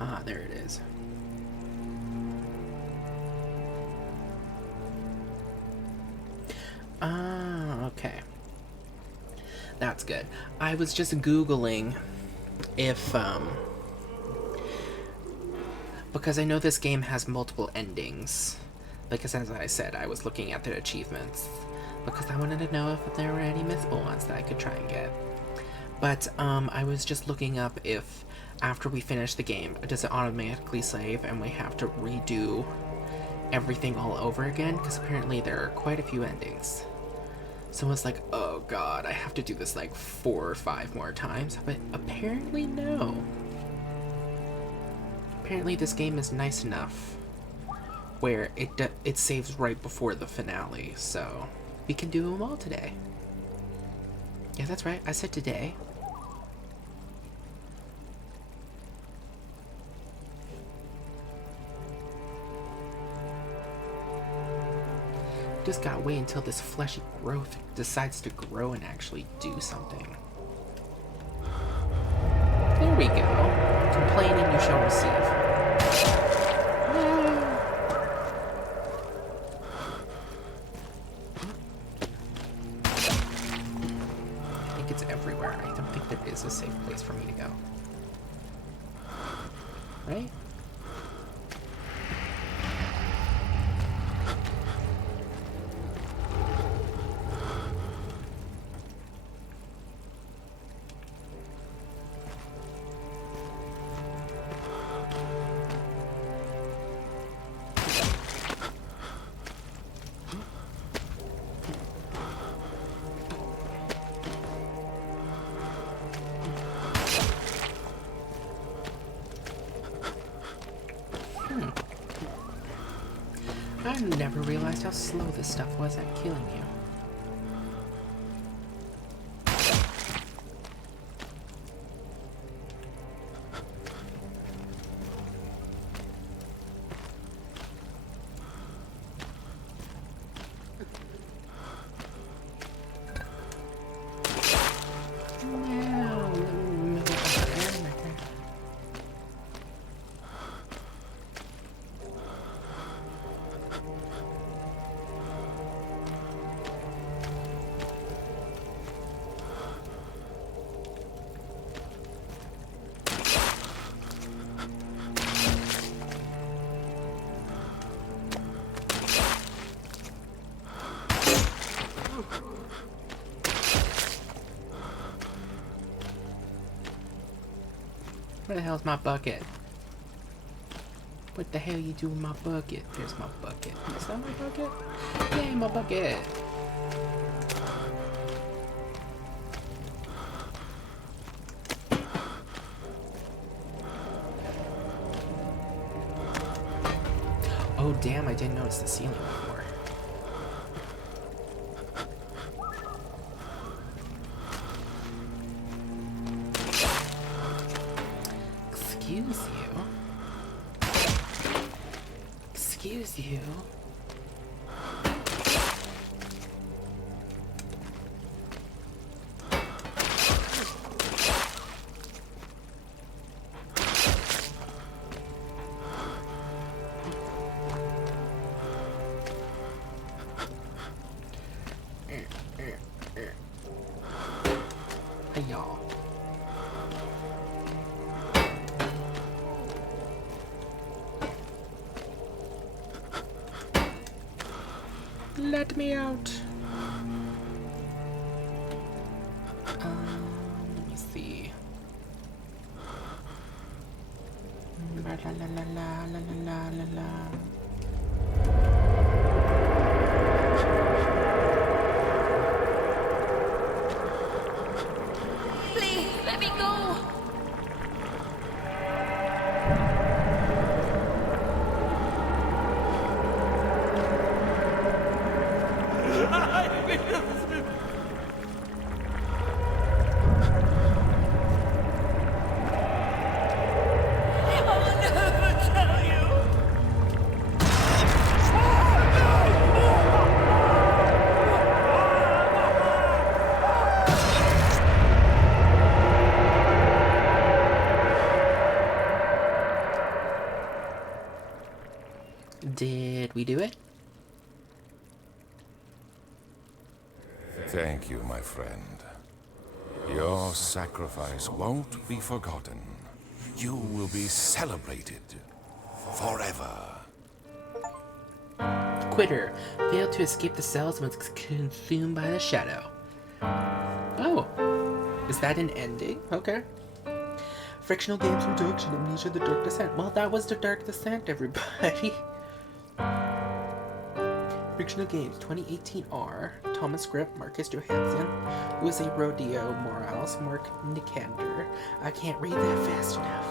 Ah, there it is. Ah, okay. That's good. I was just Googling if, because I know this game has multiple endings. Because as I said, I was looking at the achievements. Because I wanted to know if there were any mythical ones that I could try and get. But I was just looking up if after we finish the game, does it automatically save and we have to redo everything all over again? Because apparently there are quite a few endings. So I was like, oh god, I have to do this like 4 or 5 more times. But apparently no. Apparently this game is nice enough where it saves right before the finale, so we can do them all today. Yeah, that's right, I said today. Just gotta wait until this fleshy growth decides to grow and actually do something. There we go. Complaining you shall receive. I think it's everywhere. I don't think there is a safe place for me to go. Right? I never realized how slow this stuff was at killing you. Where the hell's my bucket? What the hell you do with my bucket? There's my bucket. Is that my bucket? Yay, my bucket! Oh damn, I didn't notice the ceiling before. Excuse you. Excuse you. Hey y'all. Let me out. Let me see. La la la la la la la la la. Please, let me go! I've been innocent. I'll never tell you. Did we do it? Thank you, my friend. Your sacrifice won't be forgotten. You will be celebrated forever. Quitter. Failed to escape the cells when consumed by the shadow. Oh. Is that an ending? Okay. Frictional Games Reduction, Amnesia, The Dark Descent. Well, that was The Dark Descent, everybody. Frictional Games, 2018 R. Thomas Script, Marcus Johansson, Uze Rodeo, Morales, Mark Nikander. I can't read that fast enough.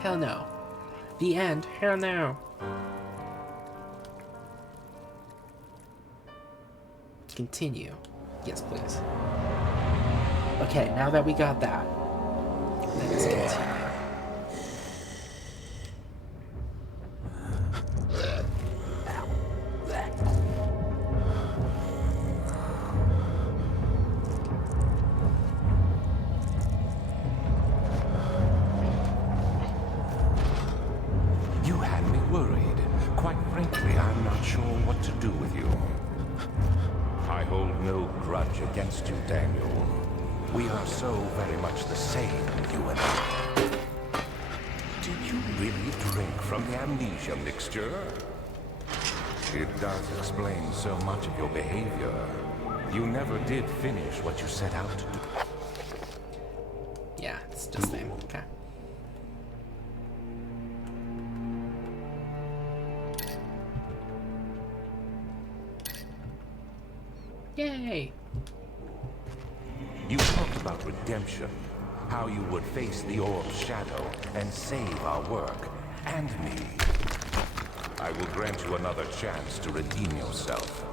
Hell no. The end. Hell no. Continue. Yes, please. Okay, now that we got that, let us continue. You had me worried. Quite frankly, I'm not sure what to do with you. I hold no grudge against you, Daniel. We are so very much the same, you and I. Did you really drink from the amnesia mixture? It does explain so much of your behavior. You never did finish what you set out to do. Yeah, it's just same. Okay. Yay! You talked about redemption, how you would face the orb's shadow and save our work, and me. I will grant you another chance to redeem yourself.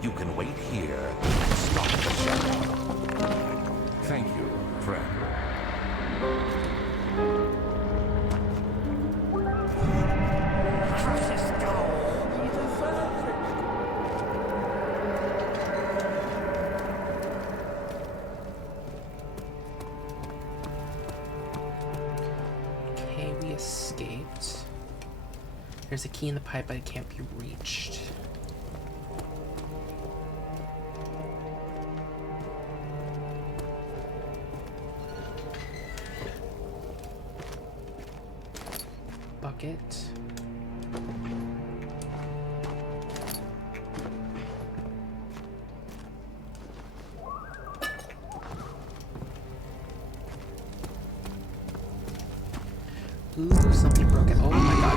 You can wait here and stop the shadow. Thank you, friend. Crush his skull. He deserves it. Okay, we escaped. There's a key in the pipe, but it can't be reached. Bucket. Ooh, something broke it. Oh my god.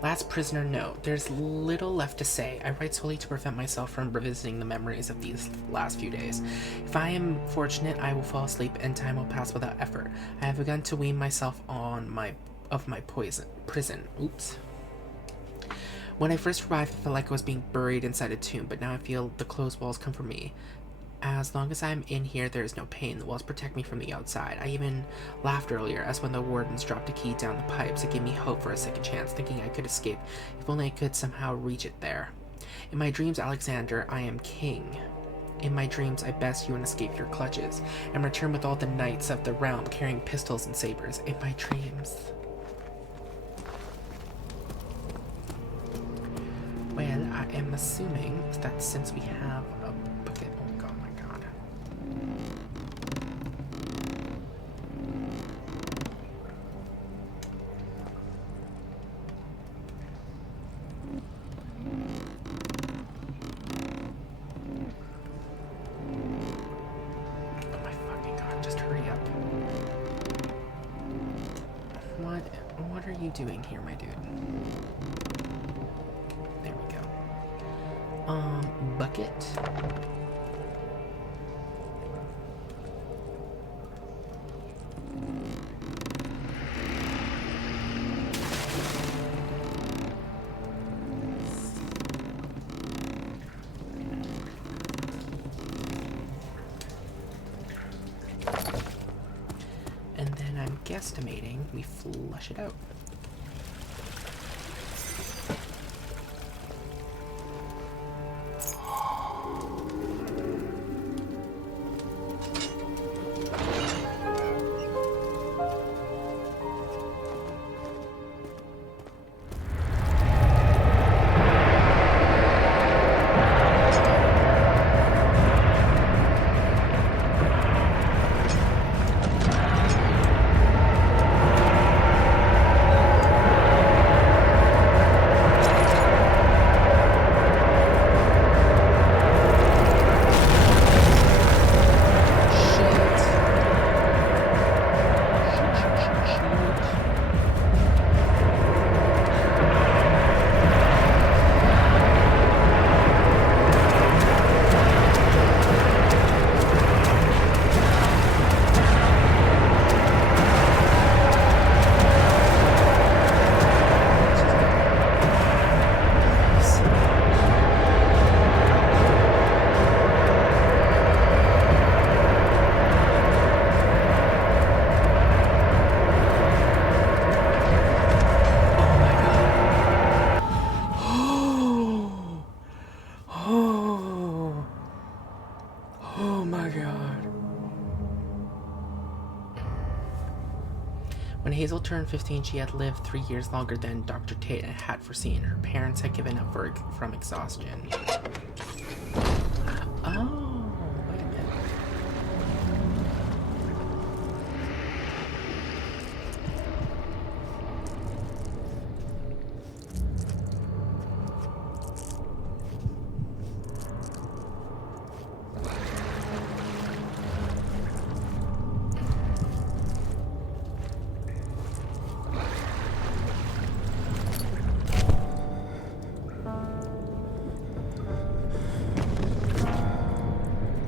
Last prisoner note. There's little left to say. I write solely to prevent myself from revisiting the memories of these last few days. If I am fortunate, I will fall asleep and time will pass without effort. I have begun to wean myself on my prison. Oops. When I first arrived, I felt like I was being buried inside a tomb, but now I feel the closed walls come for me. As long as I'm in here, there is no pain. The walls protect me from the outside. I even laughed earlier, as when the wardens dropped a key down the pipes. It gave me hope for a second chance, thinking I could escape, if only I could somehow reach it there. In my dreams, Alexander, I am king. In my dreams, I best you and escape your clutches, and return with all the knights of the realm, carrying pistols and sabers. In my dreams. Well, I am assuming that since we have a bucket... Oh god, my god. Oh my fucking god, just hurry up. What are you doing here, my dude? There we go. Bucket. And then I'm guesstimating we flush it out. my god. When Hazel turned 15, she had lived 3 years longer than Dr. Tate had foreseen. Her parents had given up from exhaustion. Oh, wait a minute.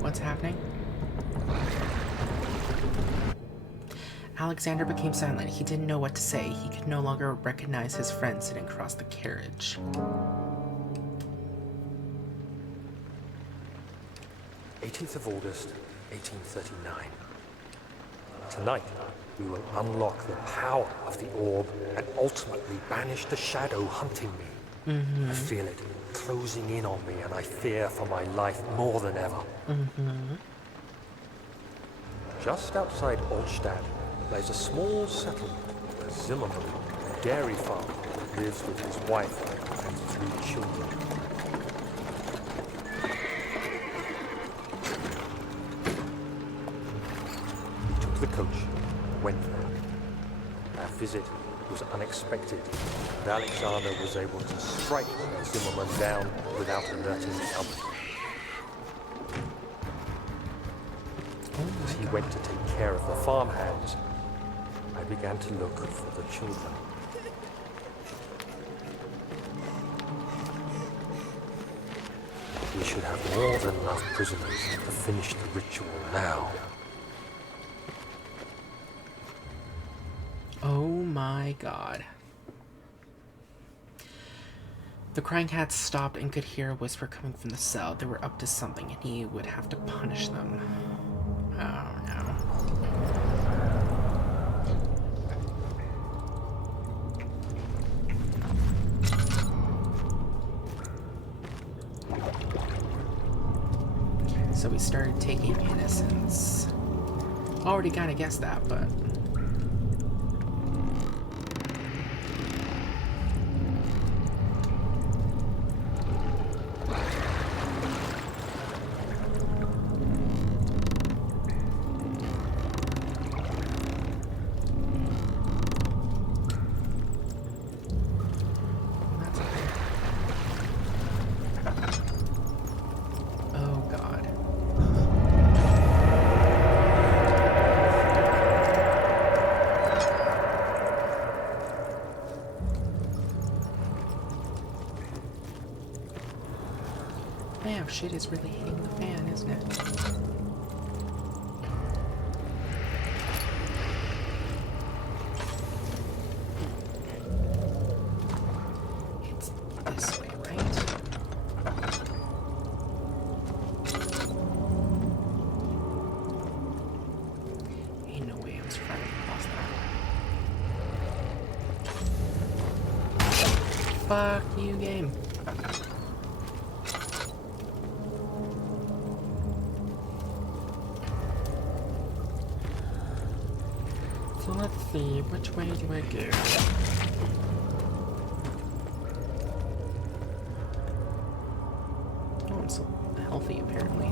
What's happening? Alexander became silent. He didn't know what to say. He could no longer recognize his friend sitting across the carriage. 18th of August, 1839. Tonight, we will unlock the power of the orb and ultimately banish the shadow hunting me. I feel it closing in on me, and I fear for my life more than ever. Just outside Olstad lies a small settlement where Zimmerman, a dairy farmer, lives with his wife and 3 children. We took the coach and went there. Our visit was unexpected, and Alexander was able to strike Zimmerman down without alerting the others. As he went to take care of the farmhands, I began to look for the children. We should have more than enough prisoners to finish the ritual now. Oh my god. The crying cats stopped and could hear a whisper coming from the cell. They were up to something and he would have to punish them. Oh no. So we started taking innocence. Already kind of guessed that, but... Man, shit is really hitting the fan, isn't it? It's this way, right? Ain't no way I'm surviving across that. Fuck you, game. So let's see, which way do I go? Oh, I'm so healthy, apparently.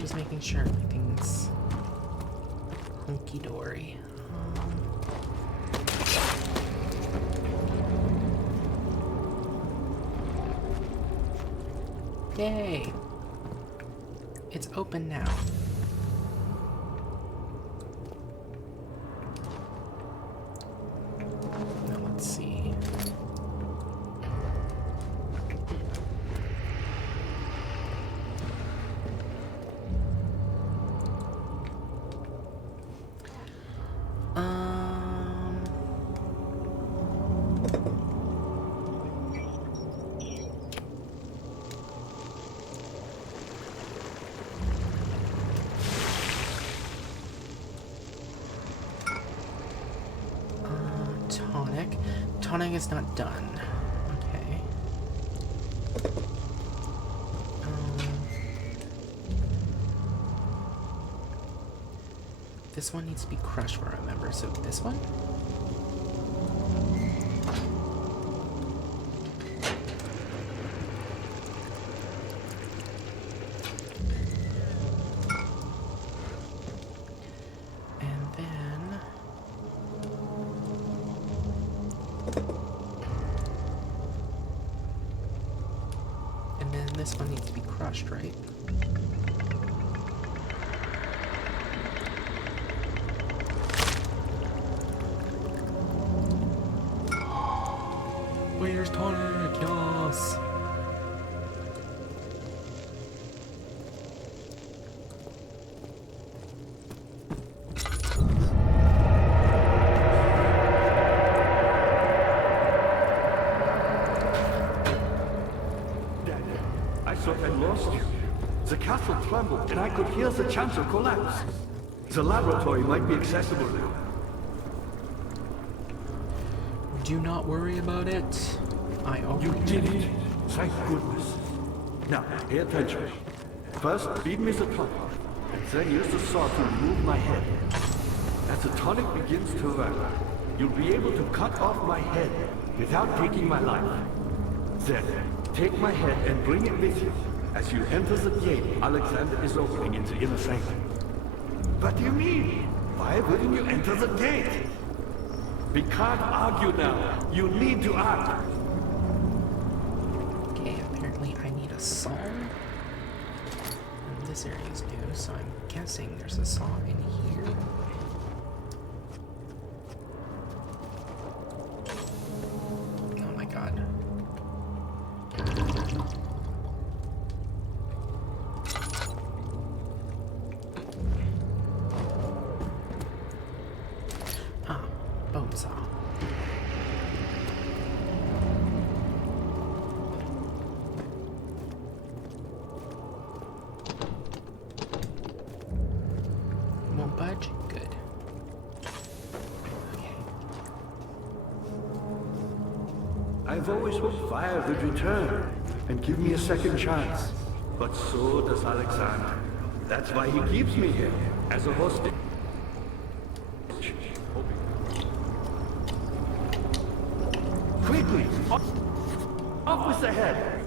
Just making sure everything's hunky-dory. Yay! It's open now. Now let's see. Tonic. Tonic is not done. Okay. This one needs to be crushed, I remember. So this one? This one needs to be crushed, right? Where's Tonic? Yes! I thought I lost you. The castle trembled, and I could hear the chancel collapse. The laboratory might be accessible now. Do not worry about it. I already You did it. Thank goodness. Now, pay attention. First, feed me the tonic, and then use the saw to remove my head. As the tonic begins to work, you'll be able to cut off my head without taking my life. Then, take my head and bring it with you. As you enter the gate Alexander is opening in the inner sanctum. What do you mean? Why wouldn't you enter the gate? We can't argue now. You need to act. Okay, apparently I need a saw. And this area is new, so I'm guessing there's a saw in here. Oh my god. Bone saw. Won't budge? Good. Okay. I've always hoped fire would return and give me a second chance. But so does Alexander. That's why he keeps me here, as a hostage. Quickly! Off with the head!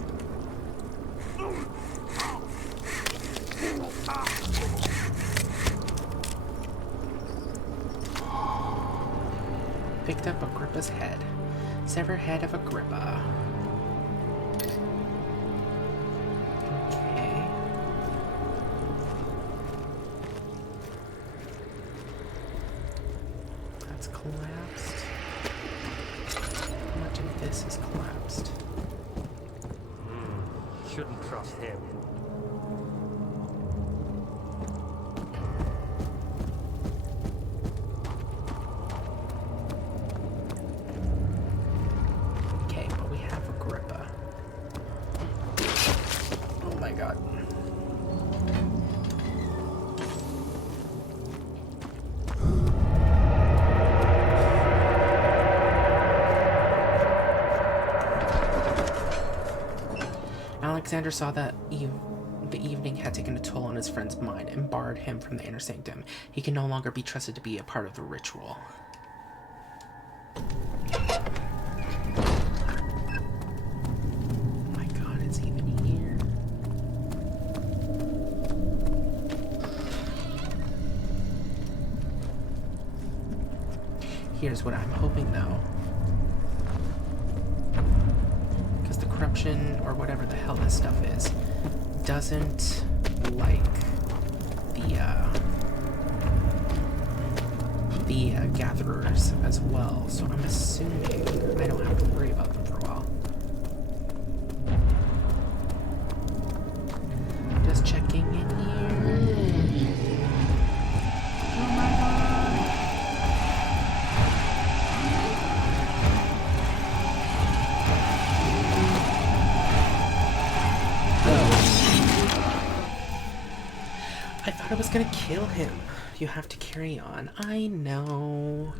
Picked up Agrippa's head. Sever head of Agrippa. Okay. That's collapsed. How much of this is collapsed? Shouldn't trust him. Okay, but we have Agrippa. Oh my god. Alexander saw that the evening had taken a toll on his friend's mind and barred him from the inner sanctum. He can no longer be trusted to be a part of the ritual. Oh my god, it's even here. Here's what I'm hoping, though. Because the corruption, or whatever the hell this stuff is, doesn't like the gatherers as well, so I'm assuming I don't have to worry about them for a while. Just checking in here. Oh my god. I thought I was gonna kill him. You have to carry on. I know.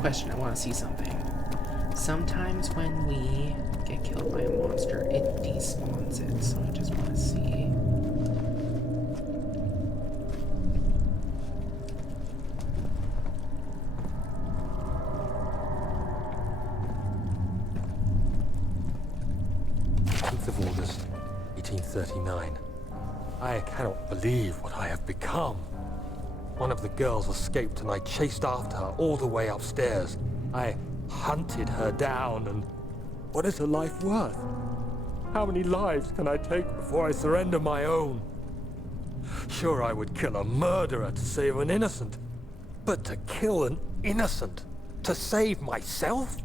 Question, I want to see something. Sometimes when we get killed by a monster, it despawns it, so I just want to see. Of August, 1839. I cannot believe what I have become. One of the girls escaped and I chased after her all the way upstairs. I hunted her down, and what is her life worth? How many lives can I take before I surrender my own? Sure, I would kill a murderer to save an innocent, but to kill an innocent to save myself?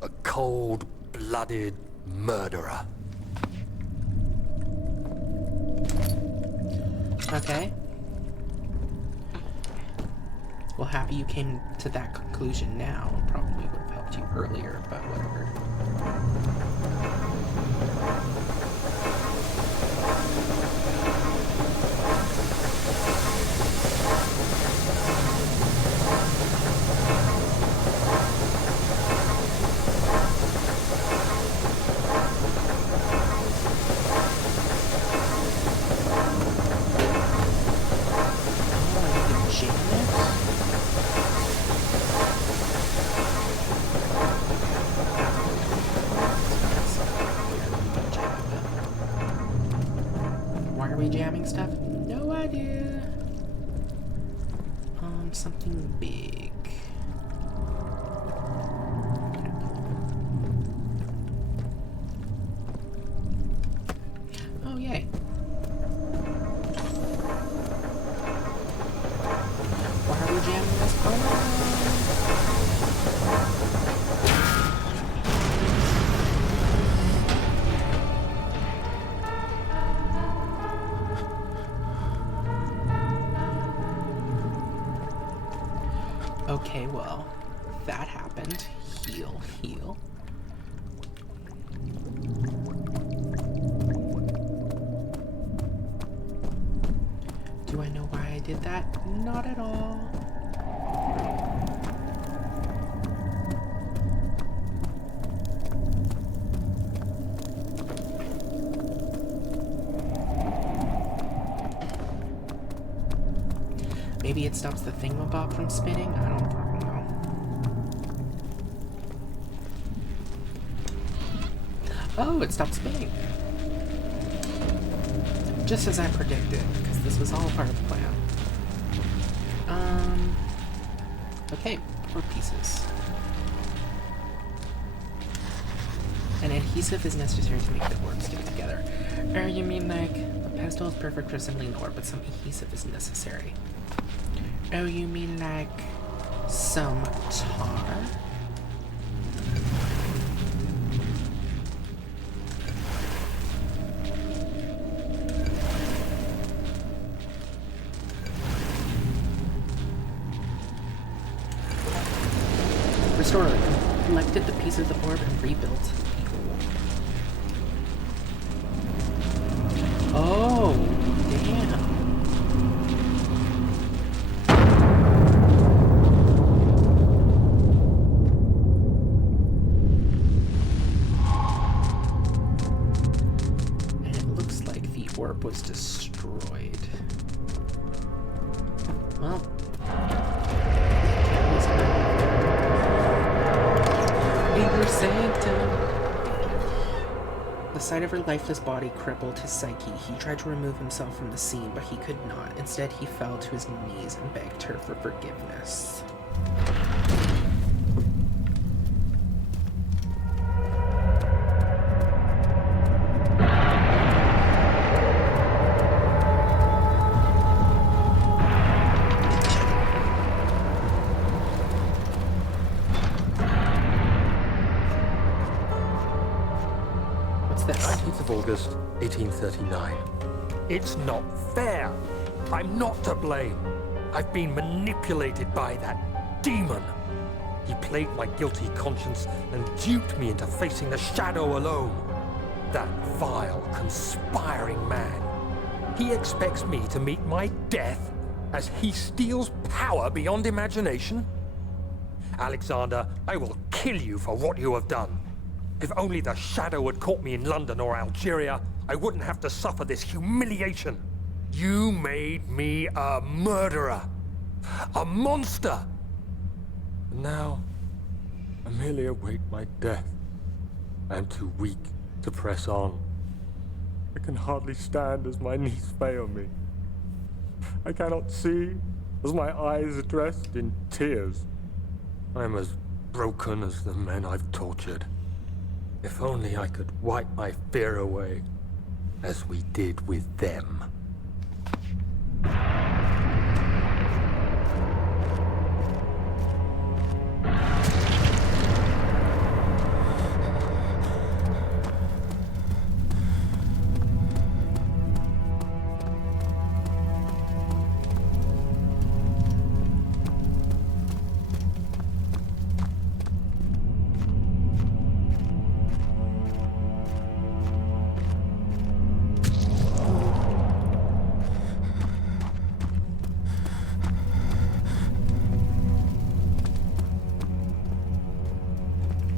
A cold-blooded murderer. Okay. Well, happy you came to that conclusion now. Probably would have helped you earlier, but whatever. Jamming stuff? No idea. Something big. Oh, yay. Why are we jamming this? Okay, well, that happened. Heal, heal. Do I know why I did that? Not at all. Maybe it stops the thingamabob from spinning? I don't fucking know. Oh, it stopped spinning. Just as I predicted, because this was all part of the plan. Okay, 4 pieces. An adhesive is necessary to make the orb stick together. Or you mean like, the pestle is perfect for assembling the orb, but some adhesive is necessary. Oh, you mean like some tar? Restorer collected the pieces of the orb and rebuilt the orb. Oh, damn. Was destroyed. Well, Eager Sanctum. The sight of her lifeless body crippled his psyche. He tried to remove himself from the scene, but he could not. Instead, he fell to his knees and begged her for forgiveness. August 1839. It's not fair. I'm not to blame. I've been manipulated by that demon. He played my guilty conscience and duped me into facing the shadow alone. That vile, conspiring man. He expects me to meet my death as he steals power beyond imagination? Alexander, I will kill you for what you have done. If only the shadow had caught me in London or Algeria, I wouldn't have to suffer this humiliation. You made me a murderer. A monster. And now, I merely await my death. I am too weak to press on. I can hardly stand as my knees fail me. I cannot see as my eyes are dressed in tears. I am as broken as the men I've tortured. If only I could wipe my fear away, as we did with them.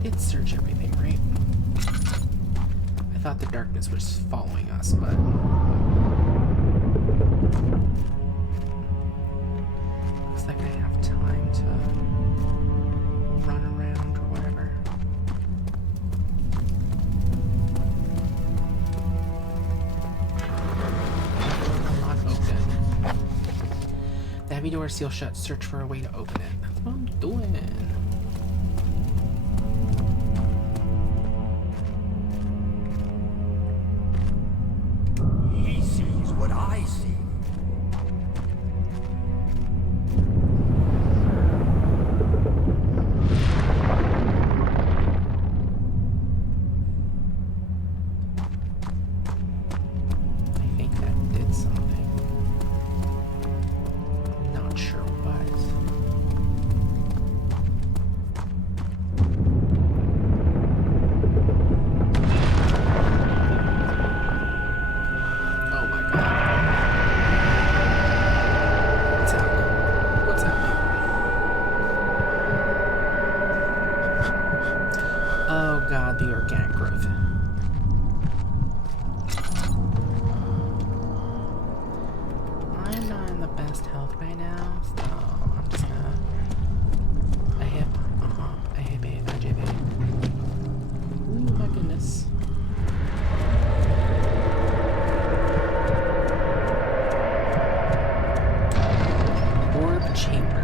Did search everything, right? I thought the darkness was following us, but looks like I have time to run around or whatever. Unlock open. The heavy door is sealed shut. Search for a way to open it. That's what I'm doing. The organic growth. I'm not in the best health right now, so I'm just gonna a hip, a hip, a jib. Ooh, my goodness. Orb chamber.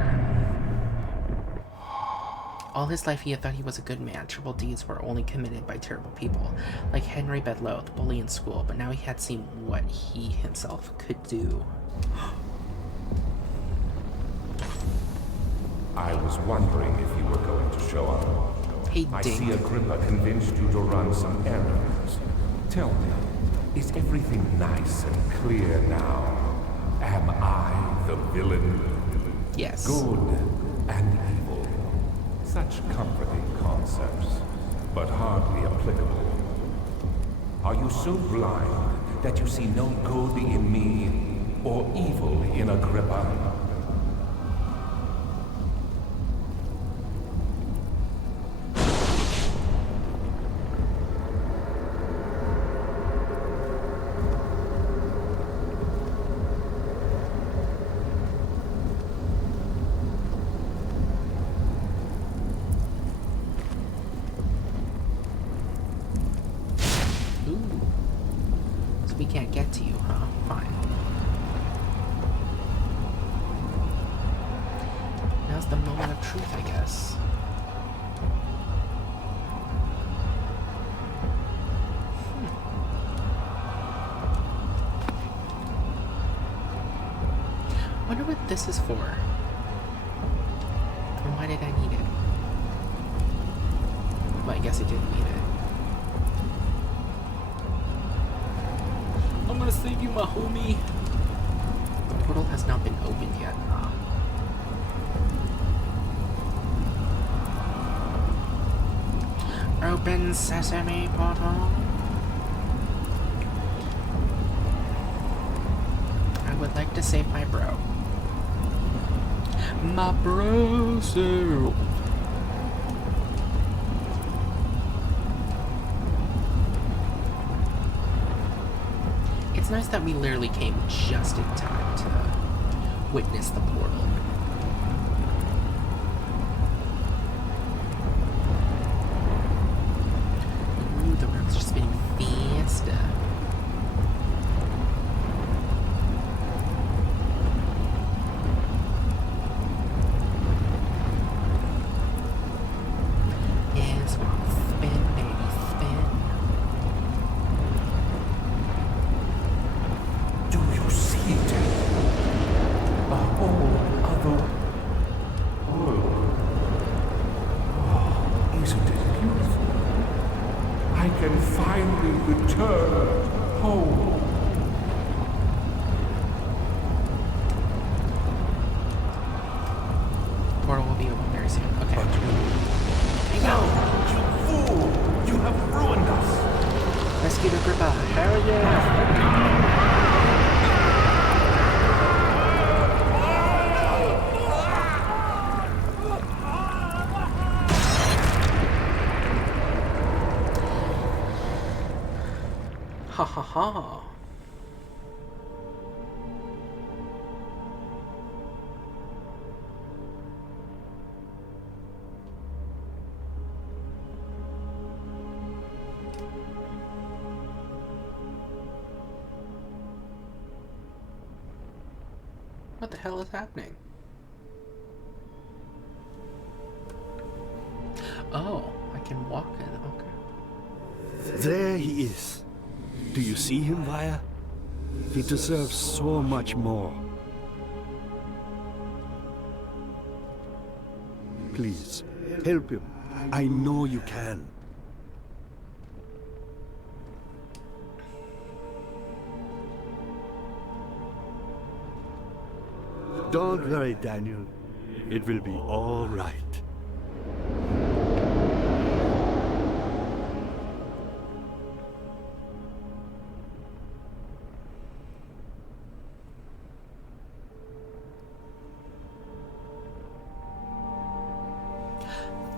All his life he had thought he was a good man. Terrible deeds were only committed by terrible people, like Henry Bedloe, the bully in school, but now he had seen what he himself could do. I was wondering if you were going to show up. Hey, I Dink. see Agrippa convinced you to run some errands. Tell me, is everything nice and clear now? Am I the villain? Yes. Good and evil. Such comforting concepts, but hardly applicable. Are you so blind that you see no good in me or evil in Agrippa? We can't get to you, huh? Fine. Now's the moment of truth, I guess. Wonder what this is for. And why did I need it? Well, I guess I didn't need it. I'm gonna save you, my homie. The portal has not been opened yet. Open sesame portal. I would like to save my bro. My bro, so. It's nice that we literally came just in time to witness the portal. Ooh, the world's just spinning faster. Yes, well, spin, baby, spin. Do you see it? A whole other world. Oh, isn't it beautiful? I can finally return home. Portal will be open very soon. Okay. No, you fool! You have ruined us! Rescue the Gripper. Hell yeah! Ha ha ha. What the hell is happening? Oh, I can walk in. Okay. There he is. Do you see him, Vaya? He deserves so much more. Please, help him. I know you can. Don't worry, Daniel. It will be all right.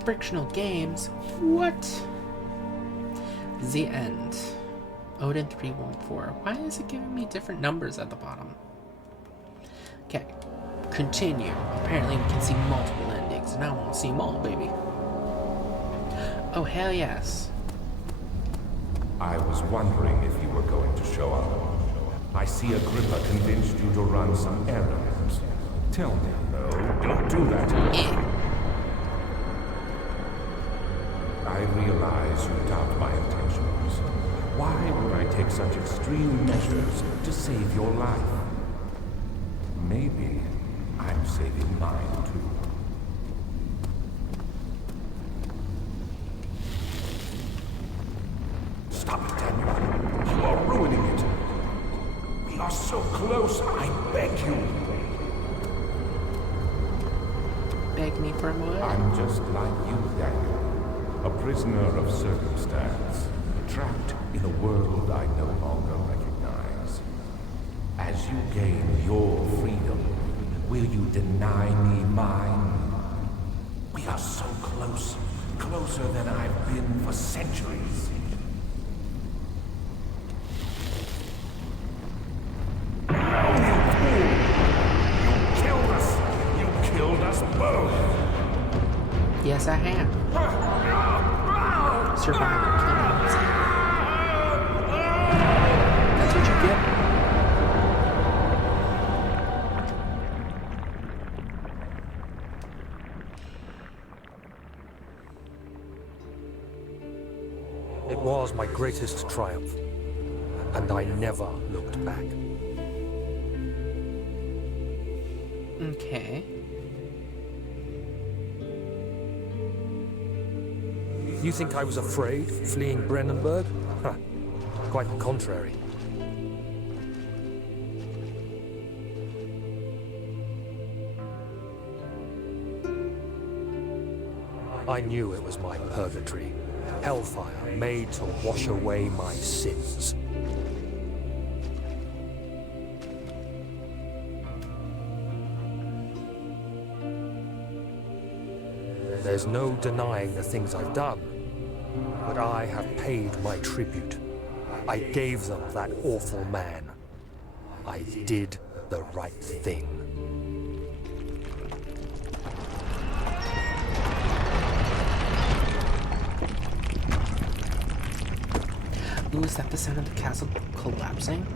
Frictional games? What? The end. Odin 314. Why is it giving me different numbers at the bottom? Okay. Continue. Apparently we can see multiple endings, and I want to see them all, baby. Oh, hell yes. I was wondering if you were going to show up. I see Agrippa convinced you to run some errands. Tell me, no, don't do that. I realize you doubt my intentions. Why would I take such extreme measures to save your life? Maybe I'm saving mine too. Stop it, Daniel. You are ruining it. We are so close, I beg you. Beg me for what? I'm just like you, Daniel. A prisoner of circumstance, trapped in a world I no longer recognize. As you gain your freedom, will you deny me mine? We are so close, closer than I've been for centuries. Oh, you fool! You killed us! You killed us both! Yes, I have. Survivor, killing us. That's what you get. It was my greatest triumph, and I never looked back. Okay. You think I was afraid, fleeing Brandenburg? Huh. Quite the contrary. I knew it was my purgatory. Hellfire made to wash away my sins. There's no denying the things I've done, but I have paid my tribute. I gave them that awful man. I did the right thing. Ooh, is that the sound of the castle collapsing?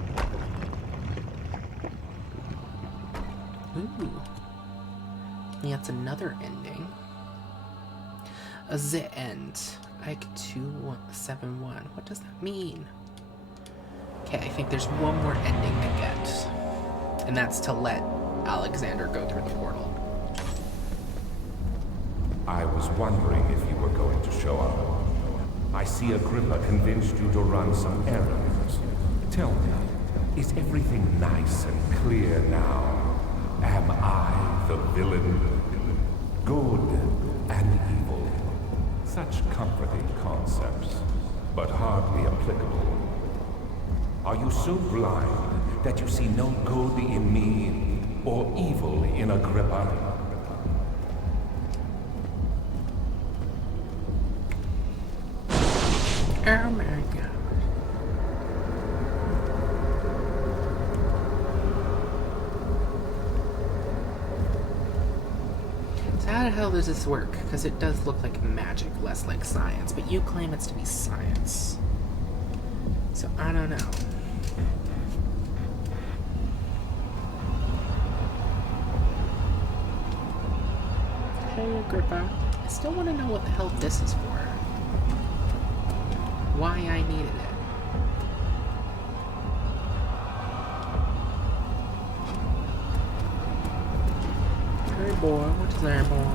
Ooh. Yeah, it's another ending. The end. Ike 271. What does that mean? Okay, I think there's one more ending to get. And that's to let Alexander go through the portal. I was wondering if you were going to show up. I see Agrippa convinced you to run some errands. Tell me, is everything nice and clear now? Am I the villain? Good and evil. Such comforting concepts, but hardly applicable. Are you so blind that you see no good in me or evil in Agrippa? Oh my god. So how the hell does this work? Because it does look like magic, less like science, but you claim it's to be science. So I don't know. Hey Agrippa, I still want to know what the hell this is for. Why I needed it. Hey boy, what's there, boy?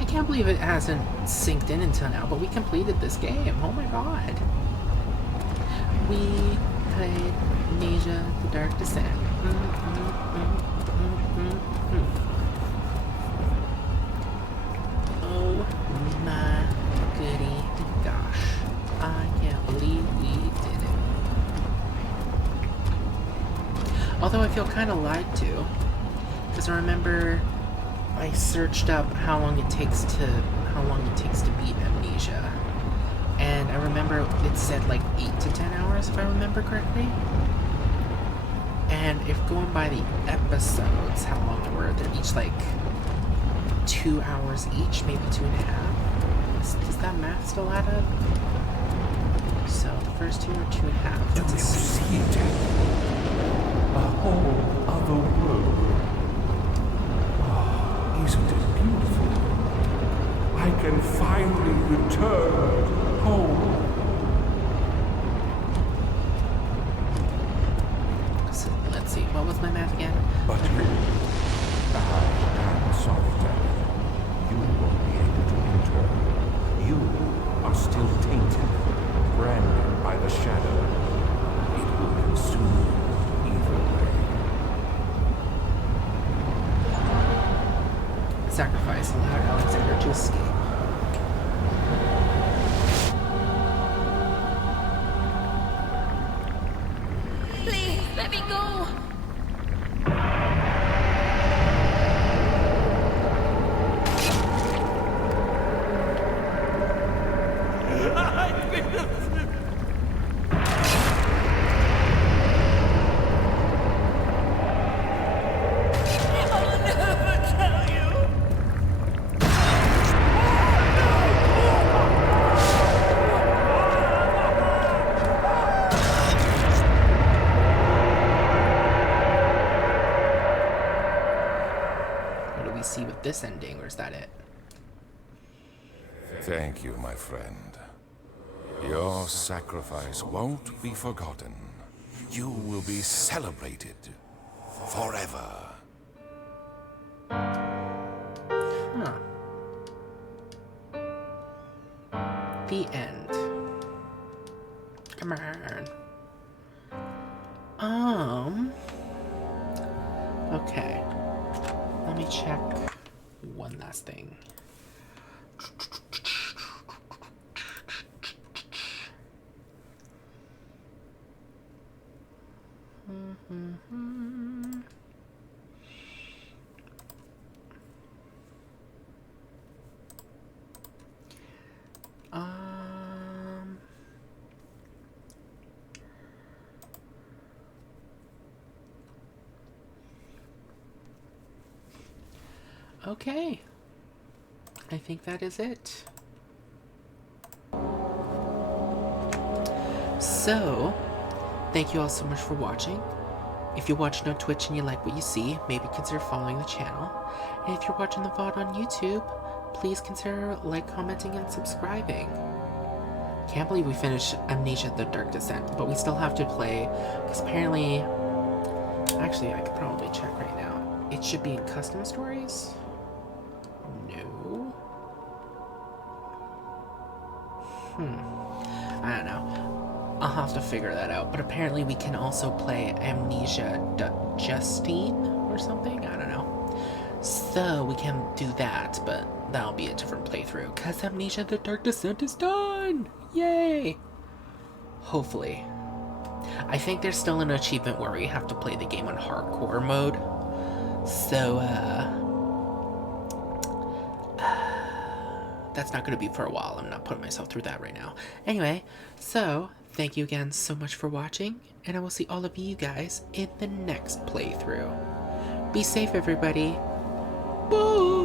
I can't believe it hasn't synced in until now, but we completed this game. Oh my god. We played Amnesia, The Dark Descent. Oh my goody gosh. I can't believe we did it. Although I feel kind of lied to. Because I remember I searched up how long it takes to beat Amnesia. And I remember it said like 8 to 10 hours if I remember correctly. And if going by the episodes, how long they were, they're each like 2 hours each, maybe 2.5. Does that math still add up? So the first two are 2.5. Do you see it? A whole other world. Oh, isn't it beautiful? I can finally return home. So let's see, what was my math again? But you, I am solitary. You won't be able to enter. You are still tainted, branded by the shadow. It will consume you either way. Sacrifice allowed Alexander to escape. Please, let me go. I've been asleep. I'll never tell you. What do we see with this ending, or is that it? Thank you, my friend. Your sacrifice won't be forgotten. You will be celebrated forever. Huh. The end. Come on. Okay. Let me check one last thing. Okay. I think that is it. So, thank you all so much for watching. If you're watching on Twitch and you like what you see, maybe consider following the channel. And if you're watching the VOD on YouTube, please consider commenting, and subscribing. Can't believe we finished Amnesia: The Dark Descent, but we still have to play, because apparently... Actually, I could probably check right now. It should be in custom stories? No. I don't know. I'll have to figure that out. But apparently we can also play Amnesia Justine or something? I don't know. So we can do that, but that'll be a different playthrough. Because Amnesia: The Dark Descent is done! Yay! Hopefully. I think there's still an achievement where we have to play the game on hardcore mode. So, that's not going to be for a while. I'm not putting myself through that right now. Anyway, so, thank you again so much for watching, and I will see all of you guys in the next playthrough. Be safe, everybody. Bye!